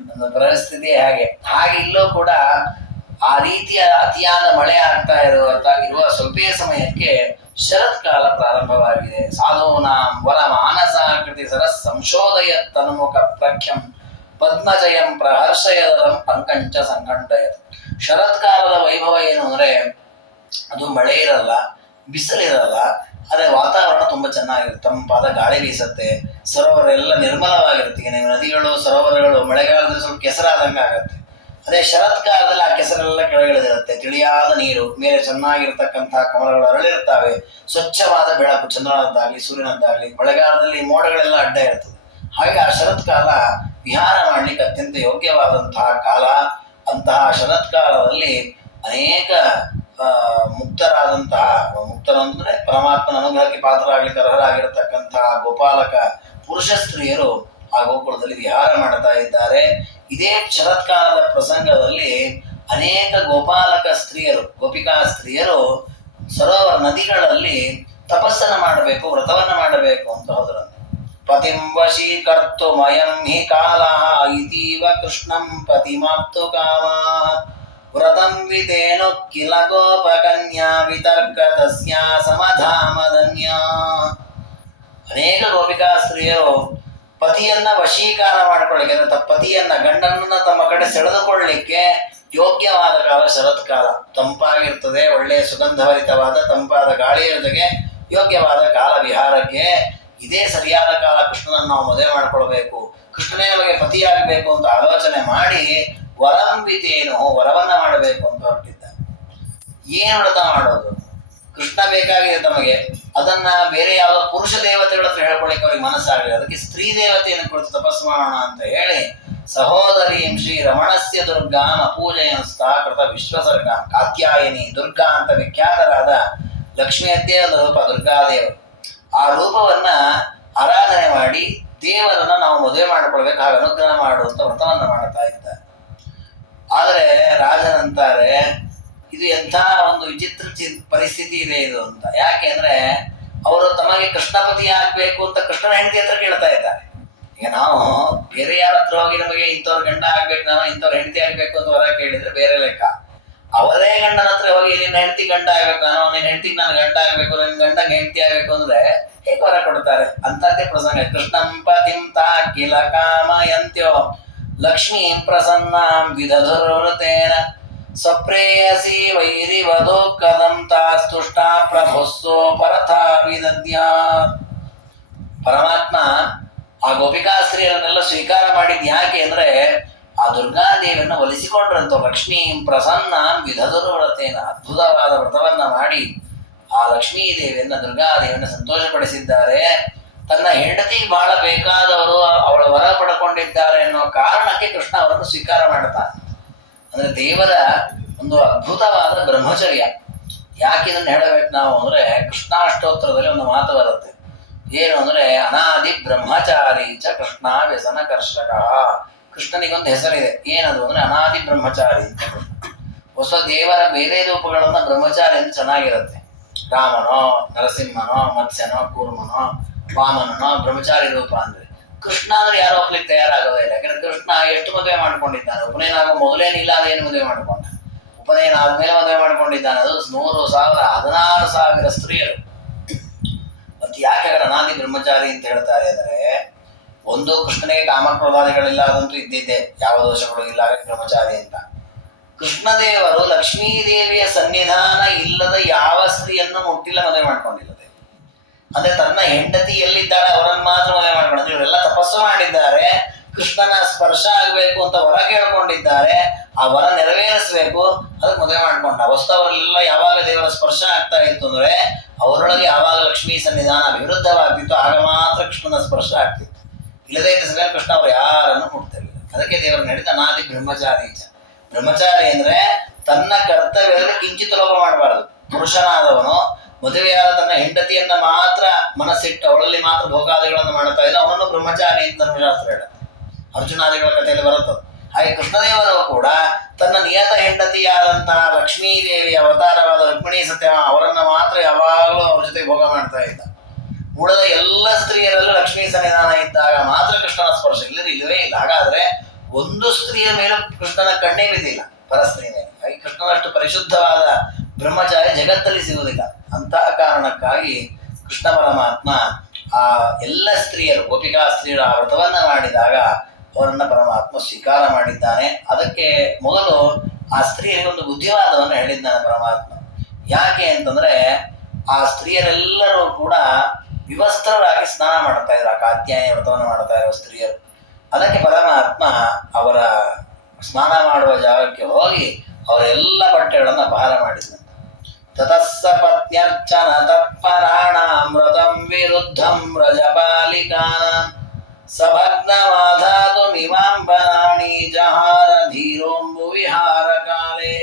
ನಮ್ಮ ಪರಿಸ್ಥಿತಿ ಹಾಗೆ ಇಲ್ಲೂ ಕೂಡ ಆ ರೀತಿಯ ಅತಿಯಾದ ಮಳೆ ಆಗ್ತಾ ಇರುವ ಸ್ವಲ್ಪ ಸಮಯಕ್ಕೆ ಶರತ್ಕಾಲ ಪ್ರಾರಂಭವಾಗಿದೆ. ಸಾಧೂನಾಂ ವರ ಮಾನಸಾಕೃತಿ ಸರಸ್ ಸಂಶೋಧಯ ತನ್ಮುಖ ಪ್ರಖ್ಯಂ ಪದ್ಮಜಯಂ ಪ್ರಹರ್ಷಯದಂ ಪಂಕಂಚ ಸಂಕಂಠಯತ್. ಶರತ್ಕಾಲದ ವೈಭವ ಏನು ಅಂದ್ರೆ ಅದು ಮಳೆ ಇರಲ್ಲ, ಬಿಸಿಲಿರಲ್ಲ, ಅದೇ ವಾತಾವರಣ ತುಂಬಾ ಚೆನ್ನಾಗಿರುತ್ತೆ, ತಂಪಾದ ಗಾಳಿ ಬೀಸತ್ತೆ, ಸರೋವರ ಎಲ್ಲ ನಿರ್ಮಲವಾಗಿರುತ್ತೆ. ಈಗ ನದಿಗಳು, ಸರೋವರಗಳು ಮಳೆಗಾಲದಲ್ಲಿ ಸ್ವಲ್ಪ ಕೆಸರಾದಂಗೆ ಆಗತ್ತೆ. ಅದೇ ಶರತ್ಕಾಲದಲ್ಲಿ ಆ ಕೆಸರೆಲ್ಲ ಕೆಳಗಿಳಿದಿರುತ್ತೆ, ತಿಳಿಯಾದ ನೀರು, ಮೇಲೆ ಚೆನ್ನಾಗಿರ್ತಕ್ಕಂತಹ ಕಮಲಗಳು ಅರಳಿರ್ತವೆ, ಸ್ವಚ್ಛವಾದ ಬೆಳಕು, ಚಂದ್ರನದ್ದಾಗ್ಲಿ ಸೂರ್ಯನದ್ದಾಗ್ಲಿ. ಮಳೆಗಾಲದಲ್ಲಿ ಮೋಡಗಳೆಲ್ಲ ಅಡ್ಡ ಇರ್ತದೆ. ಹಾಗೆ ಆ ಶರತ್ಕಾಲ ವಿಹಾರ ಮಾಡ್ಲಿಕ್ಕೆ ಅತ್ಯಂತ ಯೋಗ್ಯವಾದಂತಹ ಕಾಲ. ಅಂತಹ ಶರತ್ಕಾಲದಲ್ಲಿ ಅನೇಕ ಮುಕ್ತರು ಅಂದ್ರೆ ಪರಮಾತ್ಮನ ಅನುಗ್ರಹಕ್ಕೆ ಪಾತ್ರರಾಗ್ಲಿಕ್ಕೆ ಅರ್ಹರಾಗಿರತಕ್ಕಂತಹ ಗೋಪಾಲಕ ಪುರುಷ ಸ್ತ್ರೀಯರು ಆ ಗೋಕುಲದಲ್ಲಿ ವಿಹಾರ ಮಾಡ್ತಾ ಇದ್ದಾರೆ. ಇದೇ ಶರತ್ಕಾಲದ ಪ್ರಸಂಗದಲ್ಲಿ ಅನೇಕ ಗೋಪಾಲಕ ಸ್ತ್ರೀಯರು, ಗೋಪಿಕಾ ಸ್ತ್ರೀಯರು ಸರೋವರ ನದಿಗಳಲ್ಲಿ ತಪಸ್ಸನ್ನ ಮಾಡಬೇಕು, ವ್ರತವನ್ನ ಮಾಡಬೇಕು ಅಂತ ಹೋದ್ರಂತೆ. ಪತಿಂ ವಶೀಕರ್ತು ಮಯಂ ಹಿ ಕಾಲ ಇತೀವ ಕೃಷ್ಣಂ ಪತಿಮಾಪ್ತು ಕಾಮ ವ್ರತಂ ವಿತೇನು ಕಿಲ ಗೋಪಕನ್ಯಾ ವಿತರ್ಕ ತಸ್ಯಾ ಸಮಧಾಮಧನ್ಯ. ಅನೇಕ ಗೋಪಿಕಾ ಸ್ತ್ರೀಯರು ಪತಿಯನ್ನ ವಶೀಕಾರ ಮಾಡಿಕೊಳ್ಳಿಕ್ಕೆ, ಅಂದ್ರೆ ಪತಿಯನ್ನ, ಗಂಡನನ್ನ ತಮ್ಮ ಕಡೆ ಸೆಳೆದುಕೊಳ್ಳಿಕ್ಕೆ ಯೋಗ್ಯವಾದ ಕಾಲ ಶರತ್ಕಾಲ. ತಂಪಾಗಿರ್ತದೆ, ಒಳ್ಳೆಯ ಸುಗಂಧಭರಿತವಾದ ತಂಪಾದ ಗಾಳಿಯ ಜೊತೆಗೆ ಯೋಗ್ಯವಾದ ಕಾಲ ವಿಹಾರಕ್ಕೆ. ಇದೇ ಸರಿಯಾದ ಕಾಲ, ಕೃಷ್ಣನನ್ನು ನಾವು ಮದುವೆ ಮಾಡ್ಕೊಳ್ಬೇಕು, ಕೃಷ್ಣನೇ ನಮಗೆ ಪತಿಯಾಗಬೇಕು ಅಂತ ಆಲೋಚನೆ ಮಾಡಿ ವರಂಬಿತೇನು, ವರವನ್ನ ಮಾಡಬೇಕು ಅಂತ ಹೊರಟಿದ್ದಾರೆ. ಏನ್ ವ್ರತ ಮಾಡೋದು? ಕೃಷ್ಣ ಬೇಕಾಗಿದೆ ತಮಗೆ, ಅದನ್ನ ಬೇರೆ ಯಾವ ಪುರುಷ ದೇವತೆಗಳ ಹತ್ರ ಹೇಳ್ಕೊಳ್ಳಿಕ್ಕೆ ಅವ್ರಿಗೆ ಮನಸ್ಸಾಗಲಿಲ್ಲ. ಅದಕ್ಕೆ ಸ್ತ್ರೀ ದೇವತೆಯನ್ನು ಕುರಿತು ತಪಸ್ಸು ಮಾಡೋಣ ಅಂತ ಹೇಳಿ ಸಹೋದರೀಂ ಶ್ರೀ ರಮಣಸ್ಯ ದುರ್ಗಾಂ ಅಪೂಜಯನ್ಸ್ತಾ ಕೃತ ವಿಶ್ವಸರ್ಗಾಂ. ಕಾತ್ಯಾಯನಿ, ದುರ್ಗಾ ಅಂತ ವಿಖ್ಯಾತರಾದ ಲಕ್ಷ್ಮಿಯದ್ದೇ ಒಂದು ರೂಪ ದುರ್ಗಾದೇವರು. ಆ ರೂಪವನ್ನ ಆರಾಧನೆ ಮಾಡಿ ದೇವರನ್ನ ನಾವು ಮದುವೆ ಮಾಡಿಕೊಳ್ಬೇಕು, ಹಾಗೆ ಅನುಗ್ರಹ ಮಾಡುವಂತ ವ್ರತವನ್ನ ಮಾಡ್ತಾ ಇದ್ದಾರೆ. ಆದರೆ ರಾಜನಂತಾರೆ ಇದು ಎಂಥ ಒಂದು ವಿಚಿತ್ರ ಪರಿಸ್ಥಿತಿ ಇದೆ ಇದು ಅಂತ. ಯಾಕೆಂದ್ರೆ ಅವರು ತಮಗೆ ಕೃಷ್ಣಪತಿ ಆಗ್ಬೇಕು ಅಂತ ಕೃಷ್ಣನ ಹೆಂಡತಿ ಹತ್ರ ಕೇಳ್ತಾ ಇದ್ದಾರೆ. ಈಗ ನಾವು ಬೇರೆ ಯಾರ ಹತ್ರ ಹೋಗಿ ನಮಗೆ ಇಂಥವ್ರ ಗಂಡ ಆಗ್ಬೇಕು, ನಾನು ಇಂಥವ್ರ ಹೆಂಡತಿ ಆಗ್ಬೇಕು ಅಂತ ಹೊರ ಕೇಳಿದ್ರೆ ಬೇರೆ ಲೆಕ್ಕ. ಅವರೇ ಗಂಡನ ಹತ್ರ ಹೋಗಿ ನಿನ್ನ ಹೆಂಡತಿ ಗಂಡ ಆಗ್ಬೇಕು, ನಾನು ನಿನ್ನ ಹೆಂಡತಿಗೆ ನಾನು ಗಂಡ ಆಗ್ಬೇಕು, ನಿನ್ನ ಗಂಡಗೆ ಹೆಂಡತಿ ಆಗ್ಬೇಕು ಅಂದ್ರೆ ಹೇಗೆ ಹೊರ ಕೊಡ್ತಾರೆ? ಅಂತದ್ದೇ ಪ್ರಸಂಗ. ಕೃಷ್ಣಂ ಪತಿಂ ತಾ ಕಿಲ ಕಾಮಯಂತ್ಯೋ ಲಕ್ಷ್ಮೀಂ ಪ್ರಸನ್ನಾಂ ವಿದಧುರ್ವೃತೇನ ಸಪ್ರೇಯಸಿ ವೈರಿವಧೋ ಕದಂ ತಾಸ್ತುಷ್ಟ ಪ್ರಭುಸ್ಸೋ ಪರಥಾ ವಿದದ್ಯಾತ್. ಪರಮಾತ್ಮ ಆ ಗೋಪಿಕಾಸ್ತ್ರೀಯರನ್ನೆಲ್ಲ ಸ್ವೀಕಾರ ಮಾಡಿದ್ ಯಾಕೆ ಅಂದ್ರೆ ಆ ದುರ್ಗಾದೇವಿಯನ್ನು ಒಲಿಸಿಕೊಂಡ್ರಂತ. ಲಕ್ಷ್ಮೀ ಪ್ರಸನ್ನ ವಿಧದರು ವ್ರತೇನ, ಅದ್ಭುತವಾದ ವ್ರತವನ್ನ ಮಾಡಿ ಆ ಲಕ್ಷ್ಮೀ ದೇವಿಯನ್ನ ದುರ್ಗಾದೇವಿಯನ್ನು ಸಂತೋಷಪಡಿಸಿದ್ದಾರೆ. ತನ್ನ ಹೆಂಡತಿಗೆ ಬಹಳ ಬೇಕಾದವರು ಅವಳ ವರ ಪಡ್ಕೊಂಡಿದ್ದಾರೆ ಅನ್ನೋ ಕಾರಣಕ್ಕೆ ಕೃಷ್ಣ ಅವರನ್ನು ಸ್ವೀಕಾರ ಮಾಡ್ತಾನೆ. ಅಂದ್ರೆ ದೇವರ ಒಂದು ಅದ್ಭುತವಾದ ಬ್ರಹ್ಮಚರ್ಯ. ಯಾಕೆ ಇದನ್ನು ಹೇಳಬೇಕು ನಾವು ಅಂದ್ರೆ, ಕೃಷ್ಣಾಷ್ಟೋತ್ತರದಲ್ಲಿ ಒಂದು ಮಾತು ಬರುತ್ತೆ. ಏನು ಅಂದ್ರೆ, ಅನಾದಿ ಬ್ರಹ್ಮಚಾರಿ ಚ ಕೃಷ್ಣ ವ್ಯಸನ ಕರ್ಷಕ. ಕೃಷ್ಣನಿಗೊಂದು ಹೆಸರಿದೆ, ಏನದು ಅಂದ್ರೆ ಅನಾದಿ ಬ್ರಹ್ಮಚಾರಿ ಅಂತ. ಹೊಸ ದೇವರ ಬೇರೆ ರೂಪಗಳನ್ನ ಬ್ರಹ್ಮಚಾರಿ ಅಂತ ಚೆನ್ನಾಗಿರುತ್ತೆ. ರಾಮನೋ, ನರಸಿಂಹನೋ, ಮತ್ಸ್ಯನೋ, ಕೂರ್ಮನೋ, ವಾಮನನೋ ಬ್ರಹ್ಮಚಾರಿ ರೂಪ ಅಂದ್ರೆ. ಕೃಷ್ಣ ಅಂದ್ರೆ ಯಾರು ಒಪ್ಲಿಕ್ಕೆ ತಯಾರಾಗೋದೇ ಇಲ್ಲ. ಯಾಕಂದ್ರೆ ಕೃಷ್ಣ ಎಷ್ಟು ಮದುವೆ ಮಾಡ್ಕೊಂಡಿದ್ದಾನೆ? ಉಪನಯನ ಆಗೋ ಮೊದಲೇನಿಲ್ಲ, ಅದೇನು ಮದುವೆ ಮಾಡ್ಕೊಂಡ. ಉಪನಯನ ಆದ್ಮೇಲೆ ಮದುವೆ ಮಾಡ್ಕೊಂಡಿದ್ದಾನೆ. ಅದು 100,000 16,000 ಸ್ತ್ರೀಯರು. ಮತ್ತೆ ಯಾಕೆ ಅನಾದಿ ಬ್ರಹ್ಮಚಾರಿ ಅಂತ ಹೇಳ್ತಾರೆ ಅಂದ್ರೆ, ಒಂದು ಕೃಷ್ಣನಿಗೆ ಕಾಮಕ್ರೋಧಾದಿಗಳಿಲ್ಲ, ಅದಂತೂ ಇದ್ದಿದ್ದೆ, ಯಾವ ದೋಷಗಳು ಇಲ್ಲ, ಬ್ರಹ್ಮಚಾರಿ ಅಂತ. ಕೃಷ್ಣದೇವರು ಲಕ್ಷ್ಮೀದೇವಿಯ ಸನ್ನಿಧಾನ ಇಲ್ಲದ ಯಾವ ಸ್ತ್ರೀಯನ್ನು ಮುಟ್ಟಿಲ್ಲ, ಮದುವೆ ಮಾಡ್ಕೊಂಡಿಲ್ಲದೆ. ಅಂದ್ರೆ ತನ್ನ ಹೆಂಡತಿ ಎಲ್ಲಿದ್ದಾಳೆ ಅವರನ್ನು ಮಾತ್ರ ಮದುವೆ ಮಾಡ್ಕೊಂಡು. ಇವರೆಲ್ಲ ತಪಸ್ಸು ಮಾಡಿದ್ದಾರೆ, ಕೃಷ್ಣನ ಸ್ಪರ್ಶ ಆಗ್ಬೇಕು ಅಂತ ವರ ಕೇಳ್ಕೊಂಡಿದ್ದಾರೆ, ಆ ವರ ನೆರವೇರಿಸಬೇಕು, ಅದಕ್ಕೆ ಮದುವೆ ಮಾಡ್ಕೊಂಡ. ಅವರೆಲ್ಲ ಯಾವಾಗ ದೇವರ ಸ್ಪರ್ಶ ಆಗ್ತಾ ಇತ್ತು ಅಂದ್ರೆ ಅವರೊಳಗೆ ಯಾವಾಗ ಲಕ್ಷ್ಮೀ ಸನ್ನಿಧಾನ ವಿರುದ್ಧವಾಗಿತ್ತು, ಆಗ ಮಾತ್ರ ಕೃಷ್ಣನ ಸ್ಪರ್ಶ ಆಗ್ತಿತ್ತು. ಇಲ್ಲದೇ ಇದ್ದ ಕೃಷ್ಣ ಅವರು ಯಾರನ್ನು ಮುಟ್ತಿರಲಿಲ್ಲ. ಅದಕ್ಕೆ ದೇವರು ಹೇಳಿದ ಅನಾದಿ ಬ್ರಹ್ಮಚಾರಿ. ಬ್ರಹ್ಮಚಾರಿ ಅಂದ್ರೆ ತನ್ನ ಕರ್ತವ್ಯದಲ್ಲಿ ಕಿಂಚಿತ್ ಲೋಪ ಮಾಡಬಾರದು. ಪುರುಷನಾದವನು ಮದುವೆಯಾದ ತನ್ನ ಹೆಂಡತಿಯನ್ನ ಮಾತ್ರ ಮನಸ್ಸಿಟ್ಟು ಅವಳಲ್ಲಿ ಮಾತ್ರ ಭೋಗಾದಿಗಳನ್ನು ಮಾಡ್ತಾ ಇಲ್ಲ, ಅವನನ್ನು ಬ್ರಹ್ಮಚಾರಿ ಅಂತ ಧರ್ಮಶಾಸ್ತ್ರ ಹೇಳುತ್ತೆ. ಅರ್ಜುನಾದಿಗಳ ಕಥೆಯಲ್ಲಿ ಬರುತ್ತದೆ. ಹಾಗೆ ಕೃಷ್ಣದೇವರು ಕೂಡ ತನ್ನ ನಿಯತ ಹೆಂಡತಿಯಾದಂತಹ ಲಕ್ಷ್ಮೀದೇವಿಯ ಅವತಾರವಾದ ರುಕ್ಮಿಣಿ ಸತ್ಯ ಅವರನ್ನ ಮಾತ್ರ ಯಾವಾಗಲೂ ಅವ್ರ ಜೊತೆ ಭೋಗ ಮಾಡ್ತಾ ಇದ್ದ. ಉಳಿದ ಎಲ್ಲ ಸ್ತ್ರೀಯರಲ್ಲೂ ಲಕ್ಷ್ಮೀ ಸನ್ನಿಧಾನ ಇದ್ದಾಗ ಮಾತ್ರ ಕೃಷ್ಣನ ಸ್ಪರ್ಶ, ಇಲ್ಲವೇ ಇಲ್ಲ. ಹಾಗಾದ್ರೆ ಒಂದು ಸ್ತ್ರೀಯ ಮೇಲೆ ಕೃಷ್ಣನ ಕಣ್ಣೇ ಬಿದ್ದಿಲ್ಲ, ಪರಸ್ತ್ರೀ ಮೇಲೆ. ಹಾಗೆ ಕೃಷ್ಣನಷ್ಟು ಪರಿಶುದ್ಧವಾದ ಬ್ರಹ್ಮಚಾರಿ ಜಗತ್ತಲ್ಲಿ ಸಿಗುವುದಿಲ್ಲ. ಅಂತಹ ಕಾರಣಕ್ಕಾಗಿ ಕೃಷ್ಣ ಪರಮಾತ್ಮ ಆ ಎಲ್ಲ ಸ್ತ್ರೀಯರು, ಗೋಪಿಕಾ ಸ್ತ್ರೀಯರ ವ್ರತವನ್ನ ಮಾಡಿದಾಗ ಅವರನ್ನ ಪರಮಾತ್ಮ ಸ್ವೀಕಾರ ಮಾಡಿದ್ದಾನೆ. ಅದಕ್ಕೆ ಮೊದಲು ಆ ಸ್ತ್ರೀಯರಿಗೆ ಒಂದು ಬುದ್ಧಿವಾದವನ್ನು ಹೇಳಿದ್ದಾನೆ ಪರಮಾತ್ಮ. ಯಾಕೆ ಅಂತಂದ್ರೆ, ಆ ಸ್ತ್ರೀಯರೆಲ್ಲರೂ ಕೂಡ ವಿವಸ್ತ್ರರಾಗಿ ಸ್ನಾನ ಮಾಡ್ತಾ ಇದ್ರು, ಆ ಕಾತ್ಯಾಯನ ವ್ರತವನ್ನು ಮಾಡ್ತಾ ಇರೋ ಸ್ತ್ರೀಯರು. ಅದಕ್ಕೆ ಪರಮಾತ್ಮ ಅವರ ಸ್ನಾನ ಮಾಡುವ ಜಾಗಕ್ಕೆ ಹೋಗಿ ಅವರೆಲ್ಲ ಬಟ್ಟೆಗಳನ್ನು ಅಪಹಾರ ಮಾಡಿದ್ದಂತೆ. ತತಸ್ಸ ಪತ್ನ್ಯರ್ಚನ ತತ್ಪರಾಣಾಂ ವ್ರತಂ ವಿರುದ್ಧಂ ವ್ರಜಪಾಲಿಕಾನಾಂ ಸಭಗ್ನವಾಧಾತು ಮಿವಾಂಬರಾಣಿ ಜಹಾರ ಧೀರೋಂಬು ವಿಹಾರ ಕಾಲೇ.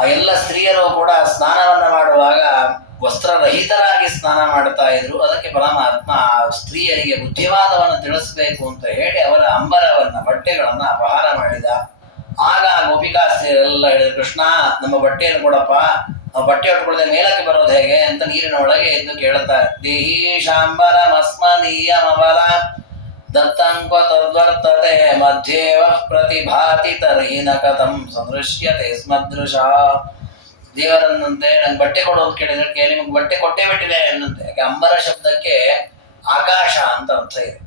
ಆ ಎಲ್ಲ ಸ್ತ್ರೀಯರು ಕೂಡ ಸ್ನಾನವನ್ನು ಮಾಡುವಾಗ ವಸ್ತ್ರರಹಿತರಾಗಿ ಸ್ನಾನ ಮಾಡ್ತಾ ಇದ್ರು. ಅದಕ್ಕೆ ಪರಮಾತ್ಮ ಸ್ತ್ರೀಯರಿಗೆ ಬುದ್ಧಿವಾದವನ್ನು ತಿಳಿಸಬೇಕು ಅಂತ ಹೇಳಿ ಅವರ ಅಂಬರವನ್ನ, ಬಟ್ಟೆಗಳನ್ನ ಅಪಹಾರ ಮಾಡಿದ. ಆಗ ಗೋಪಿಕಾ ಸ್ತ್ರೀಯರೆಲ್ಲ ಹೇಳಿದ್ರು, ಕೃಷ್ಣ ನಮ್ಮ ಬಟ್ಟೆಯನ್ನು ಕೊಡಪ್ಪ, ನಾವು ಬಟ್ಟೆ ಉಟ್ಕೊಳ್ಳದೆ ಮೇಲಕ್ಕೆ ಬರೋದು ಹೇಗೆ ಅಂತ ನೀರಿನ ಒಳಗೆ ಎದ್ದು ಕೇಳುತ್ತಾರೆ. ದೇಹಿ ಶಾಂಬರ ಮಸ್ಮದೀಯ ಮಬಲ ದತ್ತಂಕ ತದ್ವರ್ತತೆ ಮಧ್ಯೇವ ಪ್ರತಿಭಾತಿ ತರ್ಹಿನ ಕಥಂ ಸಂದೃಶ್ಯತೆ ಸ್ಮದೃಶ. ದೇವರನ್ನಂತೆ ನಂಗೆ ಬಟ್ಟೆ ಕೊಡು ಅಂತ ಕೇಳಿದ್ರೆ, ನಿಮಗೆ ಬಟ್ಟೆ ಕೊಟ್ಟೇ ಬಿಟ್ಟಿದೆ ಅನ್ನಂತೆ. ಯಾಕೆ ಅಂಬರ ಶಬ್ದಕ್ಕೆ ಆಕಾಶ ಅಂತ ಅರ್ಥ ಇದೆ.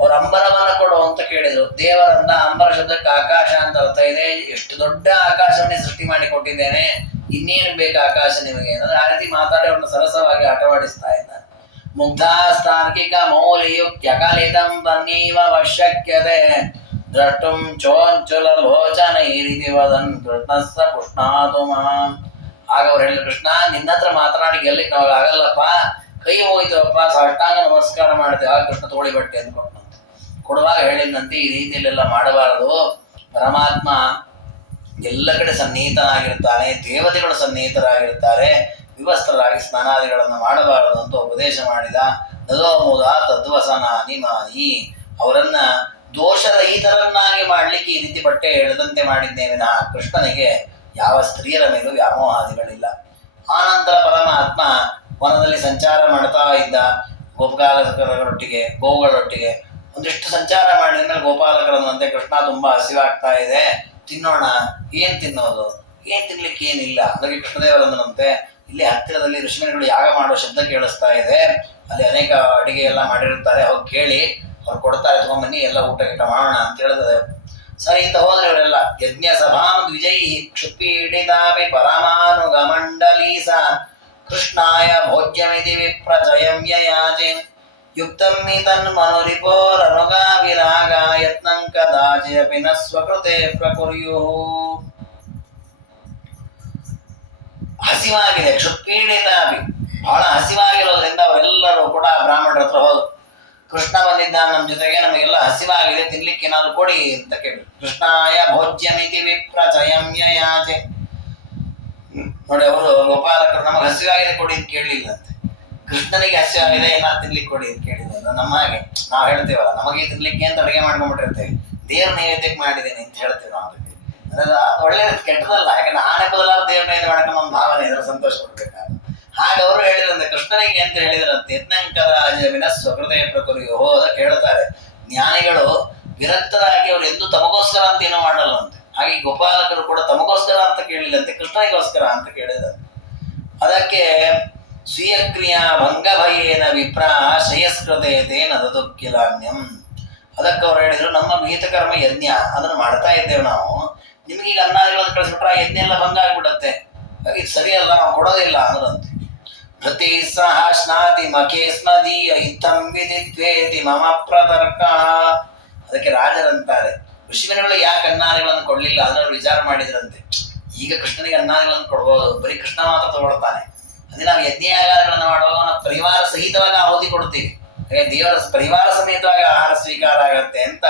ಅವ್ರ ಅಂಬರವನ್ನ ಕೊಡು ಅಂತ ಕೇಳಿದ್ರು. ದೇವರನ್ನ ಅಂಬರ ಶಬ್ದಕ್ಕೆ ಆಕಾಶ ಅಂತ ಅರ್ಥ ಇದೆ. ಎಷ್ಟು ದೊಡ್ಡ ಆಕಾಶವನ್ನೇ ಸೃಷ್ಟಿ ಮಾಡಿ ಕೊಟ್ಟಿದ್ದೇನೆ, ಇನ್ನೇನು ಬೇಕು ಆಕಾಶ ನಿಮಗೆ ಅಂದ್ರೆ ಆ ರೀತಿ ಮಾತಾಡಿ ಅವ್ರನ್ನ ಸರಸವಾಗಿ ಆಟವಾಡಿಸ್ತಾ ಇದ್ದಾನೆ. ಮುಗ್ಧಾಸ್ತಾರ್ಕಿಕ ಮೌಲಿಯುಕ್ತ್ಯಕಲಿತಂ ತನ್ನೀವ ವಶ್ಯಕ್ಯತೆ ದ್ರಷ್ಟುಂ ಚೋಂಚುಲ ಲೋಚನೈರಿತಿ ವದನ್ ಕೃಷ್ಣಸ್ಸ ಪುಷ್ಣಾತು ಮಾಂ. ಆಗ ಅವ್ರು ಹೇಳಿದ್ರು, ಕೃಷ್ಣ ನಿನ್ನ ಹತ್ರ ಮಾತನಾಡಿ ಗೆಲ್ಲಿಕ್ ನಾವಾಗ ಆಗಲ್ಲಪ್ಪ, ಕೈ ಹೋಯ್ತವಪ್ಪ, ಸಾಷ್ಟಾಂಗ ನಮಸ್ಕಾರ ಮಾಡ್ತೇವೆ. ಆಗ ಕೃಷ್ಣ ತೋಳಿ ಬಟ್ಟೆ ಅಂತ ಕೊಟ್ಟಂತೆ. ಕೊಡುವಾಗ ಹೇಳಿದಂತೆ ಈ ರೀತಿಯಲ್ಲೆಲ್ಲ ಮಾಡಬಾರದು. ಪರಮಾತ್ಮ ಎಲ್ಲ ಕಡೆ ಸನ್ನಿಹಿತನಾಗಿರ್ತಾನೆ, ದೇವತೆಗಳು ಸನ್ನಿಹಿತರಾಗಿರ್ತಾರೆ, ವಿವಸ್ತ್ರರಾಗಿ ಸ್ನಾನಾದಿಗಳನ್ನು ಮಾಡಬಾರದು ಅಂತ ಉಪದೇಶ ಮಾಡಿದ. ನದೋಮುದ ತದ್ವಸನಾನಿ ಮಾನಿ. ಅವರನ್ನ ದೋಷರಹಿತರನ್ನಾಗಿ ಮಾಡ್ಲಿಕ್ಕೆ ಈ ರೀತಿ ಬಟ್ಟೆ ಎಳೆದಂತೆ ಮಾಡಿದ್ದೇವೆ. ಕೃಷ್ಣನಿಗೆ ಯಾವ ಸ್ತ್ರೀಯರ ಮೇಲೂ ವ್ಯಾಮೋಹಾದಿಗಳಿಲ್ಲ. ಆನಂತರ ಪರಮಾತ್ಮ ವನದಲ್ಲಿ ಸಂಚಾರ ಮಾಡ್ತಾ ಇದ್ದ. ಗೋಪಾಲಕರೊಟ್ಟಿಗೆ ಗೋವುಗಳೊಟ್ಟಿಗೆ ಒಂದಿಷ್ಟು ಸಂಚಾರ ಮಾಡಿದ ಮೇಲೆ ಗೋಪಾಲಕರನ್ನಂತೆ ಕೃಷ್ಣ ತುಂಬಾ ಹಸಿವಾಗ್ತಾ ಇದೆ, ತಿನ್ನೋಣ. ಏನ್ ತಿನ್ನೋದು? ಏನ್ ತಿನ್ಲಿಕ್ಕೆ ಏನಿಲ್ಲ. ಅದಕ್ಕೆ ಕೃಷ್ಣದೇವರಂದನಂತೆ, ಇಲ್ಲಿ ಹತ್ತಿರದಲ್ಲಿ ಋಷಿಮುನಿಗಳು ಯಾಗ ಮಾಡೋ ಶಬ್ದ ಕೇಳಿಸ್ತಾ ಇದೆ, ಅಲ್ಲಿ ಅನೇಕ ಅಡಿಗೆ ಎಲ್ಲ ಮಾಡಿರ್ತಾರೆ, ಹೋಗಿ ಕೇಳಿ, ಅವ್ರು ಕೊಡ್ತಾರೆ, ತಗೊಂಬನ್ನಿ, ಎಲ್ಲ ಊಟ ಗೀಟ ಮಾಡೋಣ ಅಂತ ಹೇಳಿದ್ರೆ ಸರಿ ಅಂತ ಹೋದ್ರೆ ಇವರೆಲ್ಲ. ಯಜ್ಞ ಸಭಾಂ ದ್ವಿಜೈ ಕ್ಷುಪೀಡಿತಾಪಿ ಪರಮಾನುಗಮಂಡಲೀಸ ಕೃಷ್ಣಾಯ ಭೋಜ್ಯಮಿತಿ ವಿಪ್ರಚಯಂ ಯಯಾಚೆ ಯುಕ್ತಂ ತನ್ಮನುರಿಪೋರನುಗಾ ವಿರಾಗ ಯತ್ನಂ ಕದಾಚಿದಪಿ ನ ಸ್ವಕೃತೆ ಪ್ರಕುರ್ಯುಃ. ಹಸಿವಾಗಿದೆ, ಕ್ಷುತ್ಪೀಡಿತ ಬಹಳ ಹಸಿವಾಗಿರೋದ್ರಿಂದ ಅವರೆಲ್ಲರೂ ಕೂಡ ಬ್ರಾಹ್ಮಣರ ಹತ್ರ ಹೋದ್ರು. ಕೃಷ್ಣ ಬಂದಿದ್ದ ನಮ್ಮ ಜೊತೆಗೆ, ನಮಗೆಲ್ಲ ಹಸಿವಾಗಿದೆ, ತಿನ್ಲಿಕ್ಕೆ ಏನಾದ್ರು ಕೊಡಿ ಅಂತ ಕೇಳಿ. ಕೃಷ್ಣಾಯ ಭೋಜ್ಯಮಿತಿ ವಿಪ್ರಚಯಂ ಯಯಾಚೆ. ನೋಡಿ, ಅವರು ಗೋಪಾಲಕರು ನಮಗೆ ಹಸಿವಾಗಿದೆ ಕೊಡಿ ಅಂತ ಕೇಳಲಿಲ್ಲಂತೆ. ಕೃಷ್ಣನಿಗೆ ಹಸಿವಾಗಿದೆ, ಏನಾದ್ರು ತಿನ್ಲಿಕ್ಕೆ ಕೊಡಿ ಅಂತ ಕೇಳಿದ್ರು. ನಮ್ಮ ಹಾಗೆ ನಾವು ಹೇಳ್ತೇವಲ್ಲ, ನಮಗೆ ತಿನ್ಲಿಕ್ಕೆ ಅಂತ ಅಡುಗೆ ಮಾಡ್ಕೊಂಡ್ಬಿಟ್ಟಿರ್ತೇವೆ, ದೇವ್ರ ನೈವೇದ್ಯಕ್ಕೆ ಮಾಡಿದ್ದೇನೆ ಅಂತ ಹೇಳ್ತೇವೆ ನಾವು. ಅದಕ್ಕೆ ಒಳ್ಳೇದು, ಕೆಟ್ಟದಲ್ಲ. ಯಾಕಂದ್ರೆ ಆನೆ ಬದಲಾದ ದೇವ್ರ ನೈವೇದ್ಯ ಮಾಡ್ಕೊಂಡು ನಮ್ಮ ಭಾವನೆ ಇದರ ಸಂತೋಷ ಪಡ್ಬೇಕಾದ್ರೆ. ಹಾಗೆ ಅವರು ಹೇಳಿದ್ರಂತೆ ಕೃಷ್ಣನಿಗೆ ಅಂತ ಹೇಳಿದ್ರಂತೆ, ಯತ್ನಂಕದ ವಿನ ಸ್ವಕೃತೆ ಪ್ರಕುರ್ಯುಃ. ಅದಕ್ಕೆ ಹೇಳ್ತಾರೆ ಜ್ಞಾನಿಗಳು ವಿರಕ್ತರಾಗಿ ಅವರು ಎಂದು ತಮಗೋಸ್ಕರ ಅಂತ ಏನೋ ಮಾಡಲ್ಲಂತೆ. ಹಾಗೆ ಗೋಪಾಲಕರು ಕೂಡ ತಮಗೋಸ್ಕರ ಅಂತ ಕೇಳಿಲ್ಲಂತೆ, ಕೃಷ್ಣನಿಗೋಸ್ಕರ ಅಂತ ಕೇಳಿದಂತೆ. ಅದಕ್ಕೆ ಸ್ವೀಯ ಕ್ರಿಯಾ ಭಂಗಭಯೇನ ವಿಪ್ರ ಶ್ರೇಯಸ್ಕೃತೆ ತೇನ ದದುಃಖಿಲಾನ್ಯಂ. ಅದಕ್ಕೆ ಅವ್ರು ಹೇಳಿದ್ರು, ನಮ್ಮ ವಿಹಿತಕರ್ಮ ಯಜ್ಞ ಅದನ್ನು ಮಾಡ್ತಾ ಇದ್ದೇವೆ ನಾವು, ನಿಮಗೀಗ ಅನ್ನಾದಿಗಳನ್ನು ಕಳಿಸ್ಬಿಟ್ರೆ ಆ ಯಜ್ಞ ಎಲ್ಲ ಭಂಗ ಆಗ್ಬಿಡತ್ತೆ, ಇದು ಸರಿಯಲ್ಲ, ನಾವು ಕೊಡೋದಿಲ್ಲ ಅಂದ್ರಂತೆ. ಧೃತಿ ಸಹ ಸ್ನಾತಿ ಮಖೇ ಸ್ಮದೀಯ ಇತ್ತಂ ವಿದಿತ್ವೇತಿ ಮಮ ಪ್ರತರ್ಕ. ಅದಕ್ಕೆ ರಾಜರಂತಾರೆ, ಋಷಿಮುನಿಗಳು ಯಾಕೆ ಅನ್ನಾದಿಗಳನ್ನು ಕೊಡ್ಲಿಲ್ಲ ಅದನ್ನು ವಿಚಾರ ಮಾಡಿದ್ರಂತೆ. ಈಗ ಕೃಷ್ಣನಿಗೆ ಅನ್ನಾದಿಗಳನ್ನು ಕೊಡ್ಬೋದು, ಬರೀ ಕೃಷ್ಣ ಮಾತ್ರ ತಗೊಳ್ತಾನೆ. ಅದೇ ನಾವು ಯಜ್ಞಯಾಗಾರಗಳನ್ನು ಮಾಡುವಾಗ ನಾವು ಪರಿವಾರ ಸಹಿತವಾಗಿ ಆಹುತಿ ಕೊಡ್ತೀವಿ, ದೇವರ ಪರಿವಾರ ಸಮೇತವಾಗಿ ಆಹಾರ ಸ್ವೀಕಾರ ಆಗತ್ತೆ ಅಂತ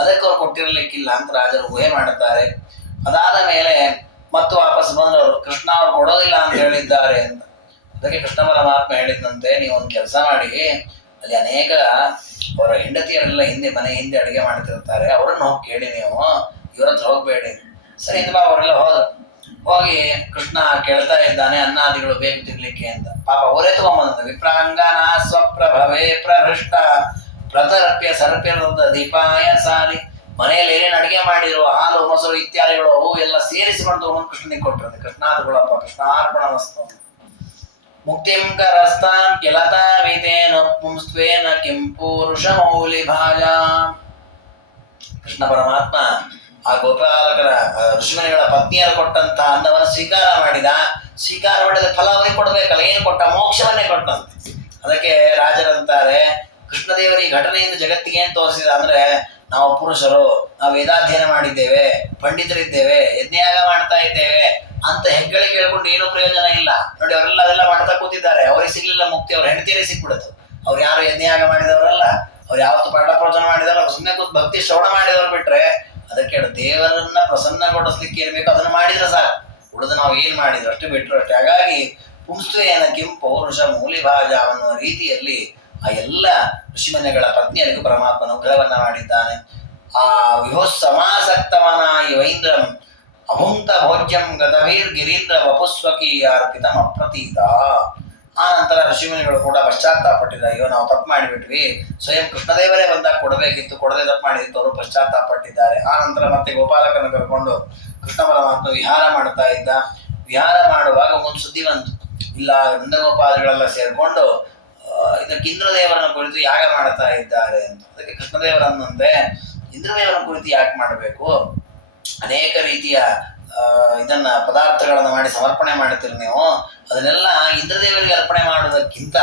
ಅದಕ್ಕೆ ಅವ್ರು ಕೊಟ್ಟಿರ್ಲಿಕ್ಕಿಲ್ಲ ಅಂತ ರಾಜರು ಊಹೆ ಮಾಡುತ್ತಾರೆ. ಅದಾದ ಮೇಲೆ ಮತ್ತು ವಾಪಸ್ ಬಂದವರು ಕೃಷ್ಣ ಅವರು ಕೊಡೋದಿಲ್ಲ ಅಂತ ಹೇಳಿದ್ದಾರೆ ಅಂತ. ಅದಕ್ಕೆ ಕೃಷ್ಣ ಪರಮಾತ್ಮ ಹೇಳಿದಂತೆ, ನೀವು ಒಂದು ಕೆಲಸ ಮಾಡಿ, ಅಲ್ಲಿ ಅನೇಕ ಅವರ ಹೆಂಡತಿಯರೆಲ್ಲ ಹಿಂದೆ ಮನೆ ಹಿಂದೆ ಅಡುಗೆ ಮಾಡ್ತಿರ್ತಾರೆ, ಅವರನ್ನು ಹೋಗಿ ಕೇಳಿ, ನೀವು ಇವ್ರ ಹತ್ರ ಹೋಗ್ಬೇಡಿ. ಸರಿ ಅಂತ ಅವರೆಲ್ಲ ಹೋಗಿ ಕೃಷ್ಣ ಕೇಳ್ತಾ ಇದ್ದಾನೆ, ಅನ್ನಾದಿಗಳು ಬೇಕು ತಿನ್ಲಿಕ್ಕೆ ಅಂತ. ಪಾಪ ಅವರೇ ತಗೊಂಬಂದ ವಿಪ್ರಾಂಗನ ಸ್ವಪ್ರಭವೇ ಪ್ರಹೃಷ್ಟ ಪ್ರತರ್ಪ್ಯ ಸರ್ಪ್ಯದ ದೀಪಾಯ ಸಾಲಿ. ಮನೆಯಲ್ಲಿ ಏನೇನು ಅಡುಗೆ ಮಾಡಿರೋ ಹಾಲು ಮೊಸರು ಇತ್ಯಾದಿಗಳು ಅವು ಎಲ್ಲ ಸೇರಿಸಿಕೊಂಡು ತಗೊಂಡು ಕೃಷ್ಣನಿಗೆ ಕೊಟ್ಟಿರುತ್ತೆ. ಕೃಷ್ಣಾರ್ಪಣಪ್ಪ, ಕೃಷ್ಣಾರ್ಪಣ ವಸ್ತು. ಮುಕ್ತಿಂ ಕರಸ್ತಾಂ ಕಿಲತಾ ವಿತೇನ ಪುಂಸ್ತ್ವೇನ ಕಿಂ ಪುರುಷ ಮೌಲಿ ಭಾಜ. ಕೃಷ್ಣ ಪರಮಾತ್ಮ ಆ ಗೋಪಾಲಕರ ಋಷಿಮುನಿಗಳ ಪತ್ನಿಯರು ಕೊಟ್ಟಂತ ಅನ್ನವನ್ನು ಸ್ವೀಕಾರ ಮಾಡಿದ. ಸ್ವೀಕಾರ ಮಾಡಿದ ಫಲ ಅವರಿಗೆ ಕೊಡ್ಬೇಕಲ್ಲ, ಏನು ಕೊಟ್ಟ? ಮೋಕ್ಷವನ್ನೇ ಕೊಟ್ಟಂತೆ. ಅದಕ್ಕೆ ರಾಜರಂತಾರೆ, ಕೃಷ್ಣದೇವರ ಈ ಘಟನೆಯಿಂದ ಜಗತ್ತಿಗೆ ಏನ್ ತೋರಿಸಿದ ಅಂದ್ರೆ, ನಾವು ಪುರುಷರು, ನಾವು ವೇದಾಧ್ಯಯನ ಮಾಡಿದ್ದೇವೆ, ಪಂಡಿತರಿದ್ದೇವೆ, ಯಜ್ಞಯಾಗ ಮಾಡ್ತಾ ಇದ್ದೇವೆ ಅಂತ ಹೆಗ್ಗಳಿಕೆ ಹೇಳ್ಕೊಂಡು ಏನೂ ಪ್ರಯೋಜನ ಇಲ್ಲ. ನೋಡಿ, ಅವರೆಲ್ಲ ಅದೆಲ್ಲ ಮಾಡ್ತಾ ಕೂತಿದ್ದಾರೆ, ಅವ್ರಿಗೆ ಸಿಗ್ಲಿಲ್ಲ ಮುಕ್ತಿ, ಅವ್ರ ಹೆಂಡತಿಯರೇ ಸಿಕ್ಬಿಡುತ್ತೆ. ಅವ್ರು ಯಾರು ಯಜ್ಞಯಾಗ ಮಾಡಿದವರಲ್ಲ, ಅವ್ರು ಯಾವತ್ತು ಪಾಠ ಪ್ರವಚನ ಮಾಡಿದವರು, ಸುಮ್ಮನೆ ಕೂತ್ ಭಕ್ತಿ ಶ್ರವಣ ಮಾಡಿದವರು ಬಿಟ್ರೆ. ಅದಕ್ಕೆ ದೇವರನ್ನ ಪ್ರಸನ್ನಗೊಳಿಸ್ಲಿಕ್ಕೆ ಇರಬೇಕು, ಅದನ್ನ ಮಾಡಿದ್ರೆ ಸಾಕು, ಉಳಿದು ನಾವು ಏನ್ ಮಾಡಿದ್ರು ಅಷ್ಟು ಬಿಟ್ಟರು ಅಷ್ಟೇ. ಹಾಗಾಗಿ ಪುಂಸ್ತ್ವೇನ ಕಿಂ ಪೌರುಷ ಮೂಲಿಭಾಜ ಅನ್ನುವ ರೀತಿಯಲ್ಲಿ ಆ ಎಲ್ಲ ಋಷಿಮುನಿಗಳ ಪತ್ನಿಯರಿಗೂ ಪರಮಾತ್ಮ ಅನುಗ್ರಹವನ್ನ ಮಾಡಿದ್ದಾನೆ. ಆ ವಿಭೋತ್ಸಮಾಸಕ್ತವನಾಯಿ ವೈಂದ್ರಂ ಅಭುಂತ ಭೋಜ್ಯಂ ಗತವೀರ್ ಗಿರೀಂದ್ರ ವಪುಸ್ವಕೀಯಾರ್ಪಿತಂ ಅಪ್ರತೀತ. ಆ ನಂತರ ಋಷಿಮುನಿಗಳು ಕೂಡ ಪಶ್ಚಾತ್ತಾಪಟ್ಟಿದ್ದಾರೆ, ಅಯ್ಯೋ ನಾವು ತಪ್ಪು ಮಾಡಿಬಿಟ್ವಿ, ಸ್ವಯಂ ಕೃಷ್ಣದೇವರೇ ಬಂದಾಗ ಕೊಡಬೇಕಿತ್ತು, ಕೊಡದೆ ತಪ್ಪು ಮಾಡಿತ್ತು, ಅವರು ಪಶ್ಚಾತ್ತಾಪಟ್ಟಿದ್ದಾರೆ. ಆ ನಂತರ ಮತ್ತೆ ಗೋಪಾಲಕನ ಕರ್ಕೊಂಡು ಕೃಷ್ಣ ಪರಮಾತ್ಮ ವಿಹಾರ ಮಾಡ್ತಾ ಇದ್ದ. ವಿಹಾರ ಮಾಡುವಾಗ ಒಂದು ಸುದ್ದಿ ಬಂತು, ಇಲ್ಲ ನಂದಗೋಪಾಲಗಳೆಲ್ಲ ಸೇರ್ಕೊಂಡು ಇದಕ್ಕೆ ಇಂದ್ರದೇವರನ್ನ ಕುರಿತು ಯಾಗ ಮಾಡ್ತಾ ಇದ್ದಾರೆ ಅಂತ. ಅದಕ್ಕೆ ಕೃಷ್ಣದೇವರನ್ನಂತೆ, ಇಂದ್ರದೇವರನ್ನ ಕುರಿತು ಯಾಕೆ ಮಾಡಬೇಕು? ಅನೇಕ ರೀತಿಯ ಇದನ್ನ ಪದಾರ್ಥಗಳನ್ನ ಮಾಡಿ ಸಮರ್ಪಣೆ ಮಾಡ್ತೀರಿ ನೀವು, ಅದನ್ನೆಲ್ಲ ಇಂದ್ರದೇವರಿಗೆ ಅರ್ಪಣೆ ಮಾಡೋದಕ್ಕಿಂತ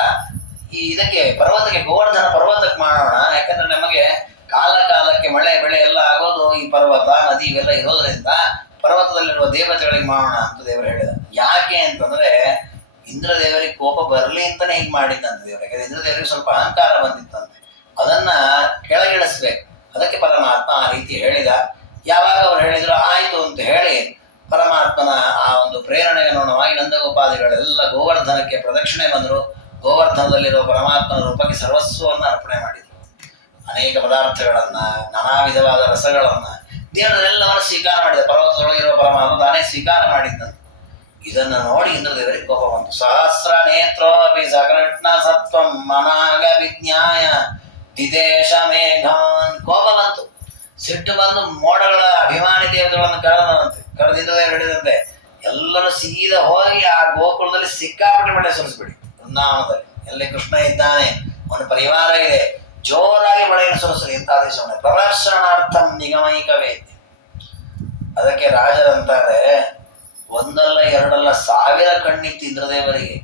ಇದಕ್ಕೆ ಪರ್ವತಕ್ಕೆ, ಗೋವರ್ಧನ ಪರ್ವತಕ್ಕೆ ಮಾಡೋಣ. ಯಾಕಂದ್ರೆ ನಮಗೆ ಕಾಲ ಕಾಲಕ್ಕೆ ಮಳೆ ಬೆಳೆ ಎಲ್ಲ ಆಗೋದು ಈ ಪರ್ವತ ನದಿ ಇವೆಲ್ಲ ಇರೋದ್ರಿಂದ ಪರ್ವತದಲ್ಲಿರುವ ದೇವತೆಗಳಿಗೆ ಮಾಡೋಣ ಅಂತ ದೇವರು ಹೇಳಿದ. ಯಾಕೆ ಅಂತಂದ್ರೆ, ಇಂದ್ರದೇವರಿಗೆ ಕೋಪ ಬರಲಿ ಅಂತಾನೆ ಹೀಗೆ ಮಾಡಿದ್ದಂತೆ ದೇವರು. ಯಾಕಂದ್ರೆ ಇಂದ್ರದೇವರಿಗೆ ಸ್ವಲ್ಪ ಅಹಂಕಾರ ಬಂದಿತ್ತಂತೆ, ಅದನ್ನ ಕೆಳಗಿಳಿಸ್ಬೇಕು. ಅದಕ್ಕೆ ಪರಮಾತ್ಮ ಆ ರೀತಿ ಹೇಳಿದ. ಯಾವಾಗ ಅವ್ರು ಹೇಳಿದ್ರು ಆಯ್ತು ಅಂತ ಹೇಳಿ ಪರಮಾತ್ಮನ ಆ ಒಂದು ಪ್ರೇರಣೆಗೆ ಅನುಗುಣವಾಗಿ ನಂದಗೋಪಾದಿಗಳೆಲ್ಲ ಗೋವರ್ಧನಕ್ಕೆ ಪ್ರದಕ್ಷಿಣೆ ಬಂದರು. ಗೋವರ್ಧನದಲ್ಲಿರುವ ಪರಮಾತ್ಮನ ರೂಪಕ್ಕೆ ಸರ್ವಸ್ವವನ್ನು ಅರ್ಪಣೆ ಮಾಡಿದರು. ಅನೇಕ ಪದಾರ್ಥಗಳನ್ನ, ನಾನಾ ವಿಧವಾದ ರಸಗಳನ್ನ ದೇವರೆಲ್ಲವನ್ನು ಸ್ವೀಕಾರ ಮಾಡಿದ. ಪರ್ವತದೊಳಗಿರುವ ಪರಮಾತ್ಮ ತಾನೇ ಸ್ವೀಕಾರ ಮಾಡಿದ್ದಂತೆ. ಇದನ್ನು ನೋಡಿ ಇಂದ್ರದೇವರಿಗೆ ಕೋಪ ಬಂತು. ಸಹಸ್ರ ನೇತ್ರೋಪಿ ಸಕೃಷ್ಣ ಸತ್ವಂ ಮನಾಗ ವಿಜ್ಞಾಯ ದಿದೇಶ ಮೇಘಾನ್. ಕೋಪ ಬಂತು, ಸಿಟ್ಟು ಬಂದು ಮೋಡಗಳ ಅಭಿಮಾನಿ ದೇವತೆಗಳನ್ನು ಕರೆದು ಇಂದ್ರದೇವರು ಹೇಳಿದಂತೆ ಎಲ್ಲರೂ ಸೀದಾ ಹೋಗಿ ಆ ಗೋಕುಲದಲ್ಲಿ ಸಿಕ್ಕಾಪಟ್ಟೆ ಮಳೆ ಸುರಿಸ್ಬಿಡಿ. ವೃಂದಾವನದಲ್ಲಿ ಎಲ್ಲಿ ಕೃಷ್ಣ ಇದ್ದಾನೆ, ಅವನ ಪರಿವಾರ ಇದೆ, ಜೋರಾಗಿ ಮಳೆಯನ್ನು ಸುರಿಸಲಿ ಅಂತ ಆದೇಶವನ್ನು. ಪ್ರದರ್ಶನಾರ್ಥಂ ನಿಗಮೈಕವೇ. ಅದಕ್ಕೆ ರಾಜರಂತಾರೆ, ಒಂದಲ್ಲ ಎರಡಲ್ಲ 1000 ಕಣ್ಣಿತ್ತು ಇಂದ್ರದೇವರಿಗೆ.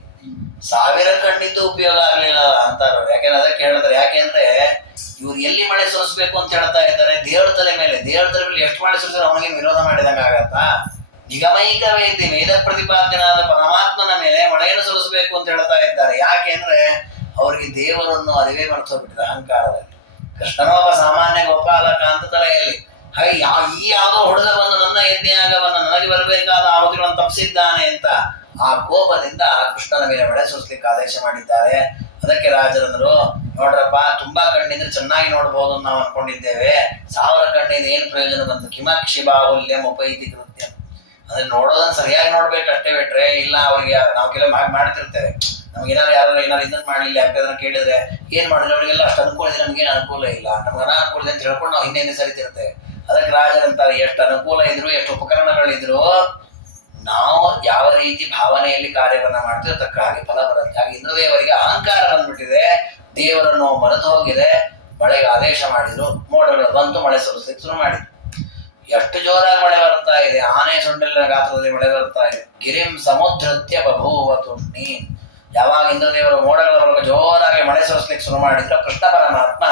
1000 ಕಣ್ಣಿದ್ದು ಉಪಯೋಗ ಆಗ್ಲಿಲ್ಲ ಅಂತಾರ. ಯಾಕೆಂದ್ರೆ ಅದಕ್ಕೆ ಹೇಳಿದ್ರೆ, ಯಾಕೆಂದ್ರೆ ಇವ್ರು ಎಲ್ಲಿ ಮಳೆ ಸುರಿಸ್ಬೇಕು ಅಂತ ಹೇಳ್ತಾ ಇದ್ದಾರೆ, ದೇವರ ತಲೆ ಮೇಲೆ. ದೇವರ ತಲೆ ಮೇಲೆ ಎಷ್ಟು ಮಳೆ ಸುರಿಸಿದ್ರೆ ಅವನಿಗೆ ವಿರೋಧ ಮಾಡಿದಂಗ ಆಗತ್ತಾ? ನಿಗಮೈಕ ವೇದಿ, ವೇದ ಪ್ರತಿಪಾದ್ಯನಾದ ಪರಮಾತ್ಮನ ಮೇಲೆ ಮಳೆಯನ್ನು ಸುರಿಸಬೇಕು ಅಂತ ಹೇಳ್ತಾ ಇದ್ದಾರೆ. ಯಾಕೆಂದ್ರೆ ಅವರಿಗೆ ದೇವರನ್ನು ಅರಿವೇ ಮರ್ತೋಗ್ಬಿಟ್ಟಿದೆ ಅಹಂಕಾರದಲ್ಲಿ. ಕೃಷ್ಣನೊಬ್ಬ ಸಾಮಾನ್ಯ ಗೋಪಾಲಕ ಅಂತ ತಲೆಯಲ್ಲಿ. ಹಾಗೆ ಈ ಯಾವುದೋ ಹುಡುಗ ಬಂದು ನನ್ನ ಯಜ್ಞಯಾಗವನ್ನು ನನಗೆ ಬರಬೇಕಾದ ಆಹುತಿಗಳನ್ನು ತಪ್ಪಿಸಿದ್ದಾನೆ ಅಂತ ಆ ಕೋಪದಿಂದ ಕೃಷ್ಣನ ಮೇಲೆ ಮಳೆ ಸುರಿಸ್ಲಿಕ್ಕೆ ಆದೇಶ ಮಾಡಿದ್ದಾರೆ. ಅದಕ್ಕೆ ರಾಜರಂದ್ರು, ನೋಡ್ರಪ್ಪ, ತುಂಬಾ ಕಣ್ಣಿದ್ರೆ ಚೆನ್ನಾಗಿ ನೋಡ್ಬೋದು ನಾವು ಅನ್ಕೊಂಡಿದ್ದೇವೆ, 1000 ಕಣ್ಣಿಂದ ಏನ್ ಪ್ರಯೋಜನ ಬಂತು? ಕಿಮಕ್ಷಿ ಬಾಹುಲ್ಯಂ ಉಪೈತಿ ಕೃತ್ಯ. ಅಂದ್ರೆ ನೋಡೋದನ್ನ ಸರಿಯಾಗಿ ನೋಡ್ಬೇಕು ಅಷ್ಟೇ ಬಿಟ್ರೆ ಇಲ್ಲ. ಅವ್ರಿಗೆ ನಾವು ಕೆಲವು ಮಾಡ್ತಿರ್ತೇವೆ, ನಮ್ಗೆ ಯಾರು ಇದನ್ನ ಮಾಡಿಲ್ಲ ಅದನ್ನ ಕೇಳಿದ್ರೆ ಏನ್ ಮಾಡಿದ್ರೆ ಅವರಿಗೆಲ್ಲ ಅಷ್ಟು ಅನುಕೂಲ ಇದೆ, ನಮ್ಗೇನು ಅನುಕೂಲ ಇಲ್ಲ, ನಮ್ಗೆ ಅನಾನುಕೂಲ ಇದೆ ಅಂತ ಹೇಳ್ಕೊಂಡು ನಾವು ಹಿಂದೆ ಸರಿತಿರ್ತೇವೆ. ಅದಕ್ಕೆ ರಾಜರಂತಾರೆ, ಎಷ್ಟು ಅನುಕೂಲ ಇದ್ರು ಎಷ್ಟು ಉಪಕರಣಗಳಿದ್ರು ನಾವು ಯಾವ ರೀತಿ ಭಾವನೆಯಲ್ಲಿ ಕಾರ್ಯವನ್ನ ಮಾಡ್ತೀವಿ ತಕ್ಕ ಹಾಗೆ ಫಲ ಬರುತ್ತೆ. ಹಾಗೆ ಇಂದ್ರದೇವರಿಗೆ ಅಹಂಕಾರ ಬಂದ್ಬಿಟ್ಟಿದೆ, ದೇವರನ್ನು ಮರೆತು ಹೋಗಿದೆ. ಮಳೆಗೆ ಆದೇಶ ಮಾಡಿದ್ರು, ಮೋಡಗಳು ಬಂತು, ಮಳೆ ಸುರಿಸ್ಲಿಕ್ಕೆ ಶುರು ಮಾಡಿದ್ರು. ಎಷ್ಟು ಜೋರಾಗಿ ಮಳೆ ಬರ್ತಾ ಇದೆ, ಆನೆ ಸೊಂಡಿಲಿನ ಗಾತ್ರದಲ್ಲಿ ಮಳೆ ಬರ್ತಾ ಇದೆ. ಗಿರಿಂ ಸಮುದ್ರತ್ಯ ಬಭೂವ ತುಷ್ಣಿ. ಯಾವಾಗ ಇಂದ್ರದೇವರು ಮೋಡಗಳ ಮೂಲಕ ಜೋರಾಗಿ ಮಳೆ ಸುರಿಸ್ಲಿಕ್ಕೆ ಶುರು ಮಾಡಿದ್ರು, ಕೃಷ್ಣ ಪರಮಾತ್ಮ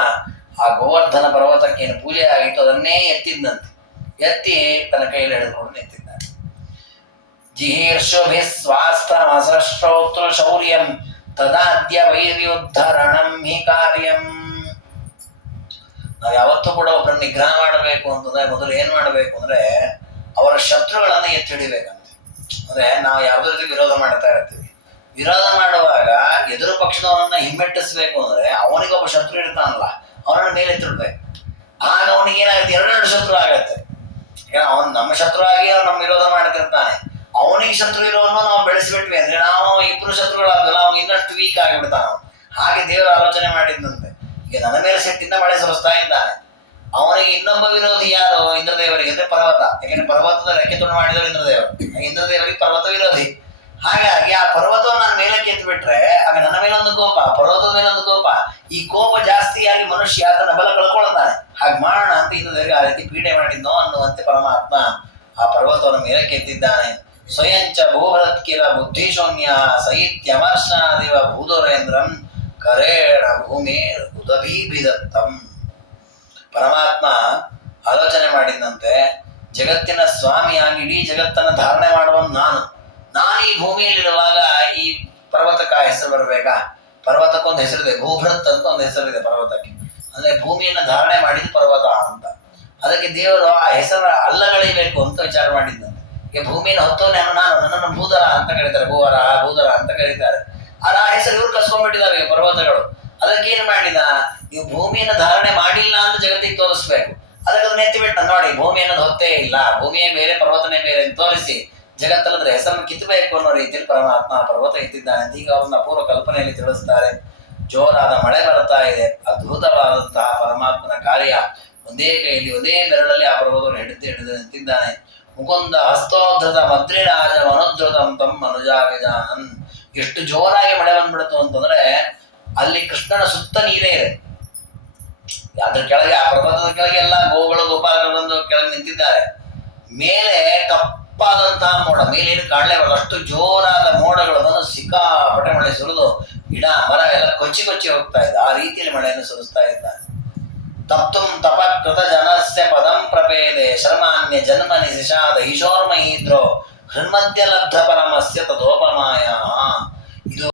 ಆ ಗೋವರ್ಧನ ಪರ್ವತಕ್ಕೆ ಏನು ಪೂಜೆ ಆಗಿತ್ತು ಅದನ್ನೇ ಎತ್ತಿದ್ದಂತೆ. ಎತ್ತಿ ತನ್ನ ಕೈಯಲ್ಲಿ ಹಿಡಿದುಕೊಂಡು ನಿಂತಿದ್ದಾನೆ. ಜಿಹೀರ್ಷುಭಿಸ್ವಾಸ್ತಮಸಶ್ರೌತೃ ಶೌರ್ಯಂ ತದಾದ್ಯ ವೈರ್ಯುದ್ಧರಣಂ ಹಿ ಕಾರ್ಯಂ. ನಾವು ಯಾವತ್ತೂ ಕೂಡ ಒಬ್ಬರನ್ನ ನಿಗ್ರಹ ಮಾಡಬೇಕು ಅಂತಂದ್ರೆ ಮೊದಲು ಏನ್ ಮಾಡಬೇಕು ಅಂದ್ರೆ ಅವರ ಶತ್ರುಗಳನ್ನ ಎತ್ತಿ ಹಿಡಿಬೇಕಂತೆ. ಅಂದ್ರೆ ನಾವು ಯಾವ್ದ್ರ ಜೊತೆ ವಿರೋಧ ಮಾಡ್ತಾ ಇರ್ತೀವಿ, ವಿರೋಧ ಮಾಡುವಾಗ ಎದುರು ಪಕ್ಷದವನನ್ನ ಹಿಮ್ಮೆಟ್ಟಿಸ್ಬೇಕು ಅಂದ್ರೆ ಅವನಿಗೊಬ್ಬ ಶತ್ರು ಇರ್ತಾನಲ್ಲ, ಅವನನ್ನ ಮೇಲೆ ಎತ್ತಿಡ್ಬೇಕು. ಆಗ ಅವನಿಗೆ ಏನಾಗುತ್ತೆ, 2 ಶತ್ರು ಆಗತ್ತೆ. ಅವನ್ ನಮ್ಮ ಶತ್ರು ಆಗಿ ಅವ್ನು ನಮ್ಮ ವಿರೋಧ ಮಾಡ್ತಿರ್ತಾನೆ, ಅವನಿಗೆ ಶತ್ರು ಇರೋನು ನಾವು ಬೆಳೆಸ್ಬಿಟ್ವಿ ಅಂದ್ರೆ ನಾವು ಇಬ್ರು ಶತ್ರುಗಳಾಗಲ್ಲ, ಅವ್ನು ಇನ್ನಷ್ಟು ವೀಕ್ ಆಗಿಬಿಡ್ತಾನ. ಹಾಗೆ ದೇವರು ಆಲೋಚನೆ ಮಾಡಿದ್ದಂತೆ, ಈಗ ನನ್ನ ಮೇಲೆ ಸೆಟ್ಟಿಂದ ಮಳೆ ಸುರಿಸ್ತಾ ಇದ್ದಾನೆ, ಅವನಿಗೆ ಇನ್ನೊಬ್ಬ ವಿರೋಧಿ ಯಾರು? ಇಂದ್ರದೇವರಿಗೆ ಅಂದ್ರೆ ಪರ್ವತ. ಯಾಕೆಂದ್ರೆ ಪರ್ವತದ ರೆಕ್ಕೆ ತುಂಡು ಮಾಡಿದವರು ಇಂದ್ರದೇವರು. ಇಂದ್ರದೇವರಿಗೆ ಪರ್ವತ ವಿರೋಧಿ. ಹಾಗಾಗಿ ಆ ಪರ್ವತವನ್ನು ನಾನು ಮೇಲೆ ಕೆತ್ತು ಬಿಟ್ರೆ ಆಗ ನನ್ನ ಮೇಲೊಂದು ಕೋಪ, ಪರ್ವತದ ಮೇಲೊಂದು ಕೋಪ. ಈ ಕೋಪ ಜಾಸ್ತಿಯಾಗಿ ಮನುಷ್ಯ ತನ್ನ ಬಲ ಕಳ್ಕೊಳ್ತಾನೆ. ಹಾಗೆ ಮಾಡೋಣ ಅಂತ ಇಂದ್ರದೇವರಿಗೆ ಆ ರೀತಿ ಪೀಡೆ ಮಾಡಿದ್ನೋ ಅನ್ನುವಂತೆ ಪರಮಾತ್ಮ ಆ ಪರ್ವತವನ್ನು ಮೇಲೆ ಕೆತ್ತಿದ್ದಾನೆ. ಸ್ವಯಂಚ ಭೂಭರತ್ಕಿಲ ಬುದ್ಧಿಶೂನ್ಯ ಸೈತ್ಯಮರ್ಶಾದಿವ ಭೂದೋರೇಂದ್ರಂ ಕರೇಣ ಭೂಮಿ ಉದಭೀಭಿದತ್ತಂ. ಪರಮಾತ್ಮ ಆಲೋಚನೆ ಮಾಡಿದಂತೆ, ಜಗತ್ತಿನ ಸ್ವಾಮಿಯಾಗಿ ಇಡೀ ಜಗತ್ತನ್ನು ಧಾರಣೆ ಮಾಡುವ ನಾನು ಈ ಭೂಮಿಯಲ್ಲಿರುವಾಗ ಈ ಪರ್ವತಕ್ಕೆ ಹೆಸರು ಬರಬೇಕಾ? ಪರ್ವತಕ್ಕೊಂದು ಹೆಸರಿದೆ, ಭೂಭೃತ್ ಅಂತ ಒಂದು ಹೆಸರಿದೆ ಪರ್ವತಕ್ಕೆ. ಅಂದ್ರೆ ಭೂಮಿಯನ್ನ ಧಾರಣೆ ಮಾಡಿದ ಪರ್ವತ ಅಂತ. ಅದಕ್ಕೆ ದೇವರು ಆ ಹೆಸರ ಅಲ್ಲಗಳಿಬೇಕು ಅಂತ ವಿಚಾರ ಮಾಡಿದ್ದಂತೆ. ಈಗ ಭೂಮಿಯನ್ನು ಹೊತ್ತೋನೆ ನನ್ನನ್ನು ಭೂಧರ ಅಂತ ಕರೀತಾರೆ, ಭೂಧರ ಅಂತ ಕರೀತಾರೆ. ಆ ಹೆಸರು ಇವ್ರು ಕಸ್ಕೊಂಡ್ಬಿಟ್ಟಿದ್ದಾರೆ ಪರ್ವತಗಳು. ಅದಕ್ಕೇನು ಮಾಡಿದ, ನೀವು ಭೂಮಿಯನ್ನು ಧಾರಣೆ ಮಾಡಿಲ್ಲ ಅಂತ ಜಗತ್ತಿಗೆ ತೋರಿಸ್ಬೇಕು. ಅದಕ್ಕೆ ಅದನ್ನ ಎತ್ತಿಬಿಟ್ಟ, ನೋಡಿ ಭೂಮಿ ಅನ್ನೋದು ಹೊತ್ತೇ ಇಲ್ಲ, ಭೂಮಿಯೇ ಬೇರೆ ಪರ್ವತನೇ ಬೇರೆ ಅಂತ ತೋರಿಸಿ ಜಗತ್ತಲ್ಲದ್ರೆ ಹೆಸರನ್ನು ಕಿತ್ತಬೇಕು ಅನ್ನೋ ರೀತಿಯಲ್ಲಿ ಪರಮಾತ್ಮ ಪರ್ವತ ಎತ್ತಿದ್ದಾನೆ ಅಂತ ಈಗ ಅವ್ರನ್ನ ಅಪೂರ್ವ ಕಲ್ಪನೆಯಲ್ಲಿ ತಿಳಿಸ್ತಾರೆ. ಜೋರಾದ ಮಳೆ ಬರ್ತಾ ಇದೆ, ಅದ್ಭುತವಾದಂತಹ ಪರಮಾತ್ಮನ ಕಾರ್ಯ. ಒಂದೇ ಕೈಯಲ್ಲಿ ಒಂದೇ ಬೆರಳಲ್ಲಿ ಆ ಪರ್ವತವನ್ನು ಹಿಡಿದು ನಿಂತಿದ್ದಾನೆ. ಮುಕುಂದ ಹಸ್ತೋದ್ಧತ ಮದ್ರಿರಾಜ ಮನುದ್ಧತಂ ತಂ ಮನುಜಾವಿಜಾನನ್. ಎಷ್ಟು ಜೋರಾಗಿ ಮಳೆ ಬಂದ್ಬಿಡ್ತು ಅಂತಂದ್ರೆ ಅಲ್ಲಿ ಕೃಷ್ಣನ ಸುತ್ತ ನೀರೇ ಇದೆ. ಅದ್ರ ಕೆಳಗೆ ಆ ಪರ್ವತದ ಕೆಳಗೆ ಎಲ್ಲ ಗೋಗಳು ಗೋಪಾಲಗಳು ಬಂದು ಕೆಳಗೆ ನಿಂತಿದ್ದಾರೆ. ಮೇಲೆ ಕಪ್ಪಾದಂತಹ ಮೋಡ, ಮೇಲೇನು ಕಾಣಲೇಬಾರದು ಅಷ್ಟು ಜೋರಾದ ಮೋಡಗಳು ಬಂದು ಸಿಕ್ಕಾಪಟ್ಟೆ ಮಳೆ ಸುರಿದು ಗಿಡ ಮರ ಎಲ್ಲ ಕೊಚ್ಚಿ ಹೋಗ್ತಾ ಇದೆ. ಆ ರೀತಿಯಲ್ಲಿ ಮಳೆಯನ್ನು ಸುರಿಸ್ತಾ ಇದ್ದಾನೆ. ತಪ್ತುಂ ತಪಕೃತ ಜನಸ್ಯ ಪದಂ ಪ್ರಪೇದೆ ಶರ್ಮಾನ್ಯ ಜನ್ಮನಿ ಶಿಷಾದ ಈಶೋರ್ಮಹೀದ್ರೋ ಹೃನ್ಮಧ್ಯ ಲಬ್ಧ ಪರಮಸ್ಯ ತದೋಪಮಾಯ.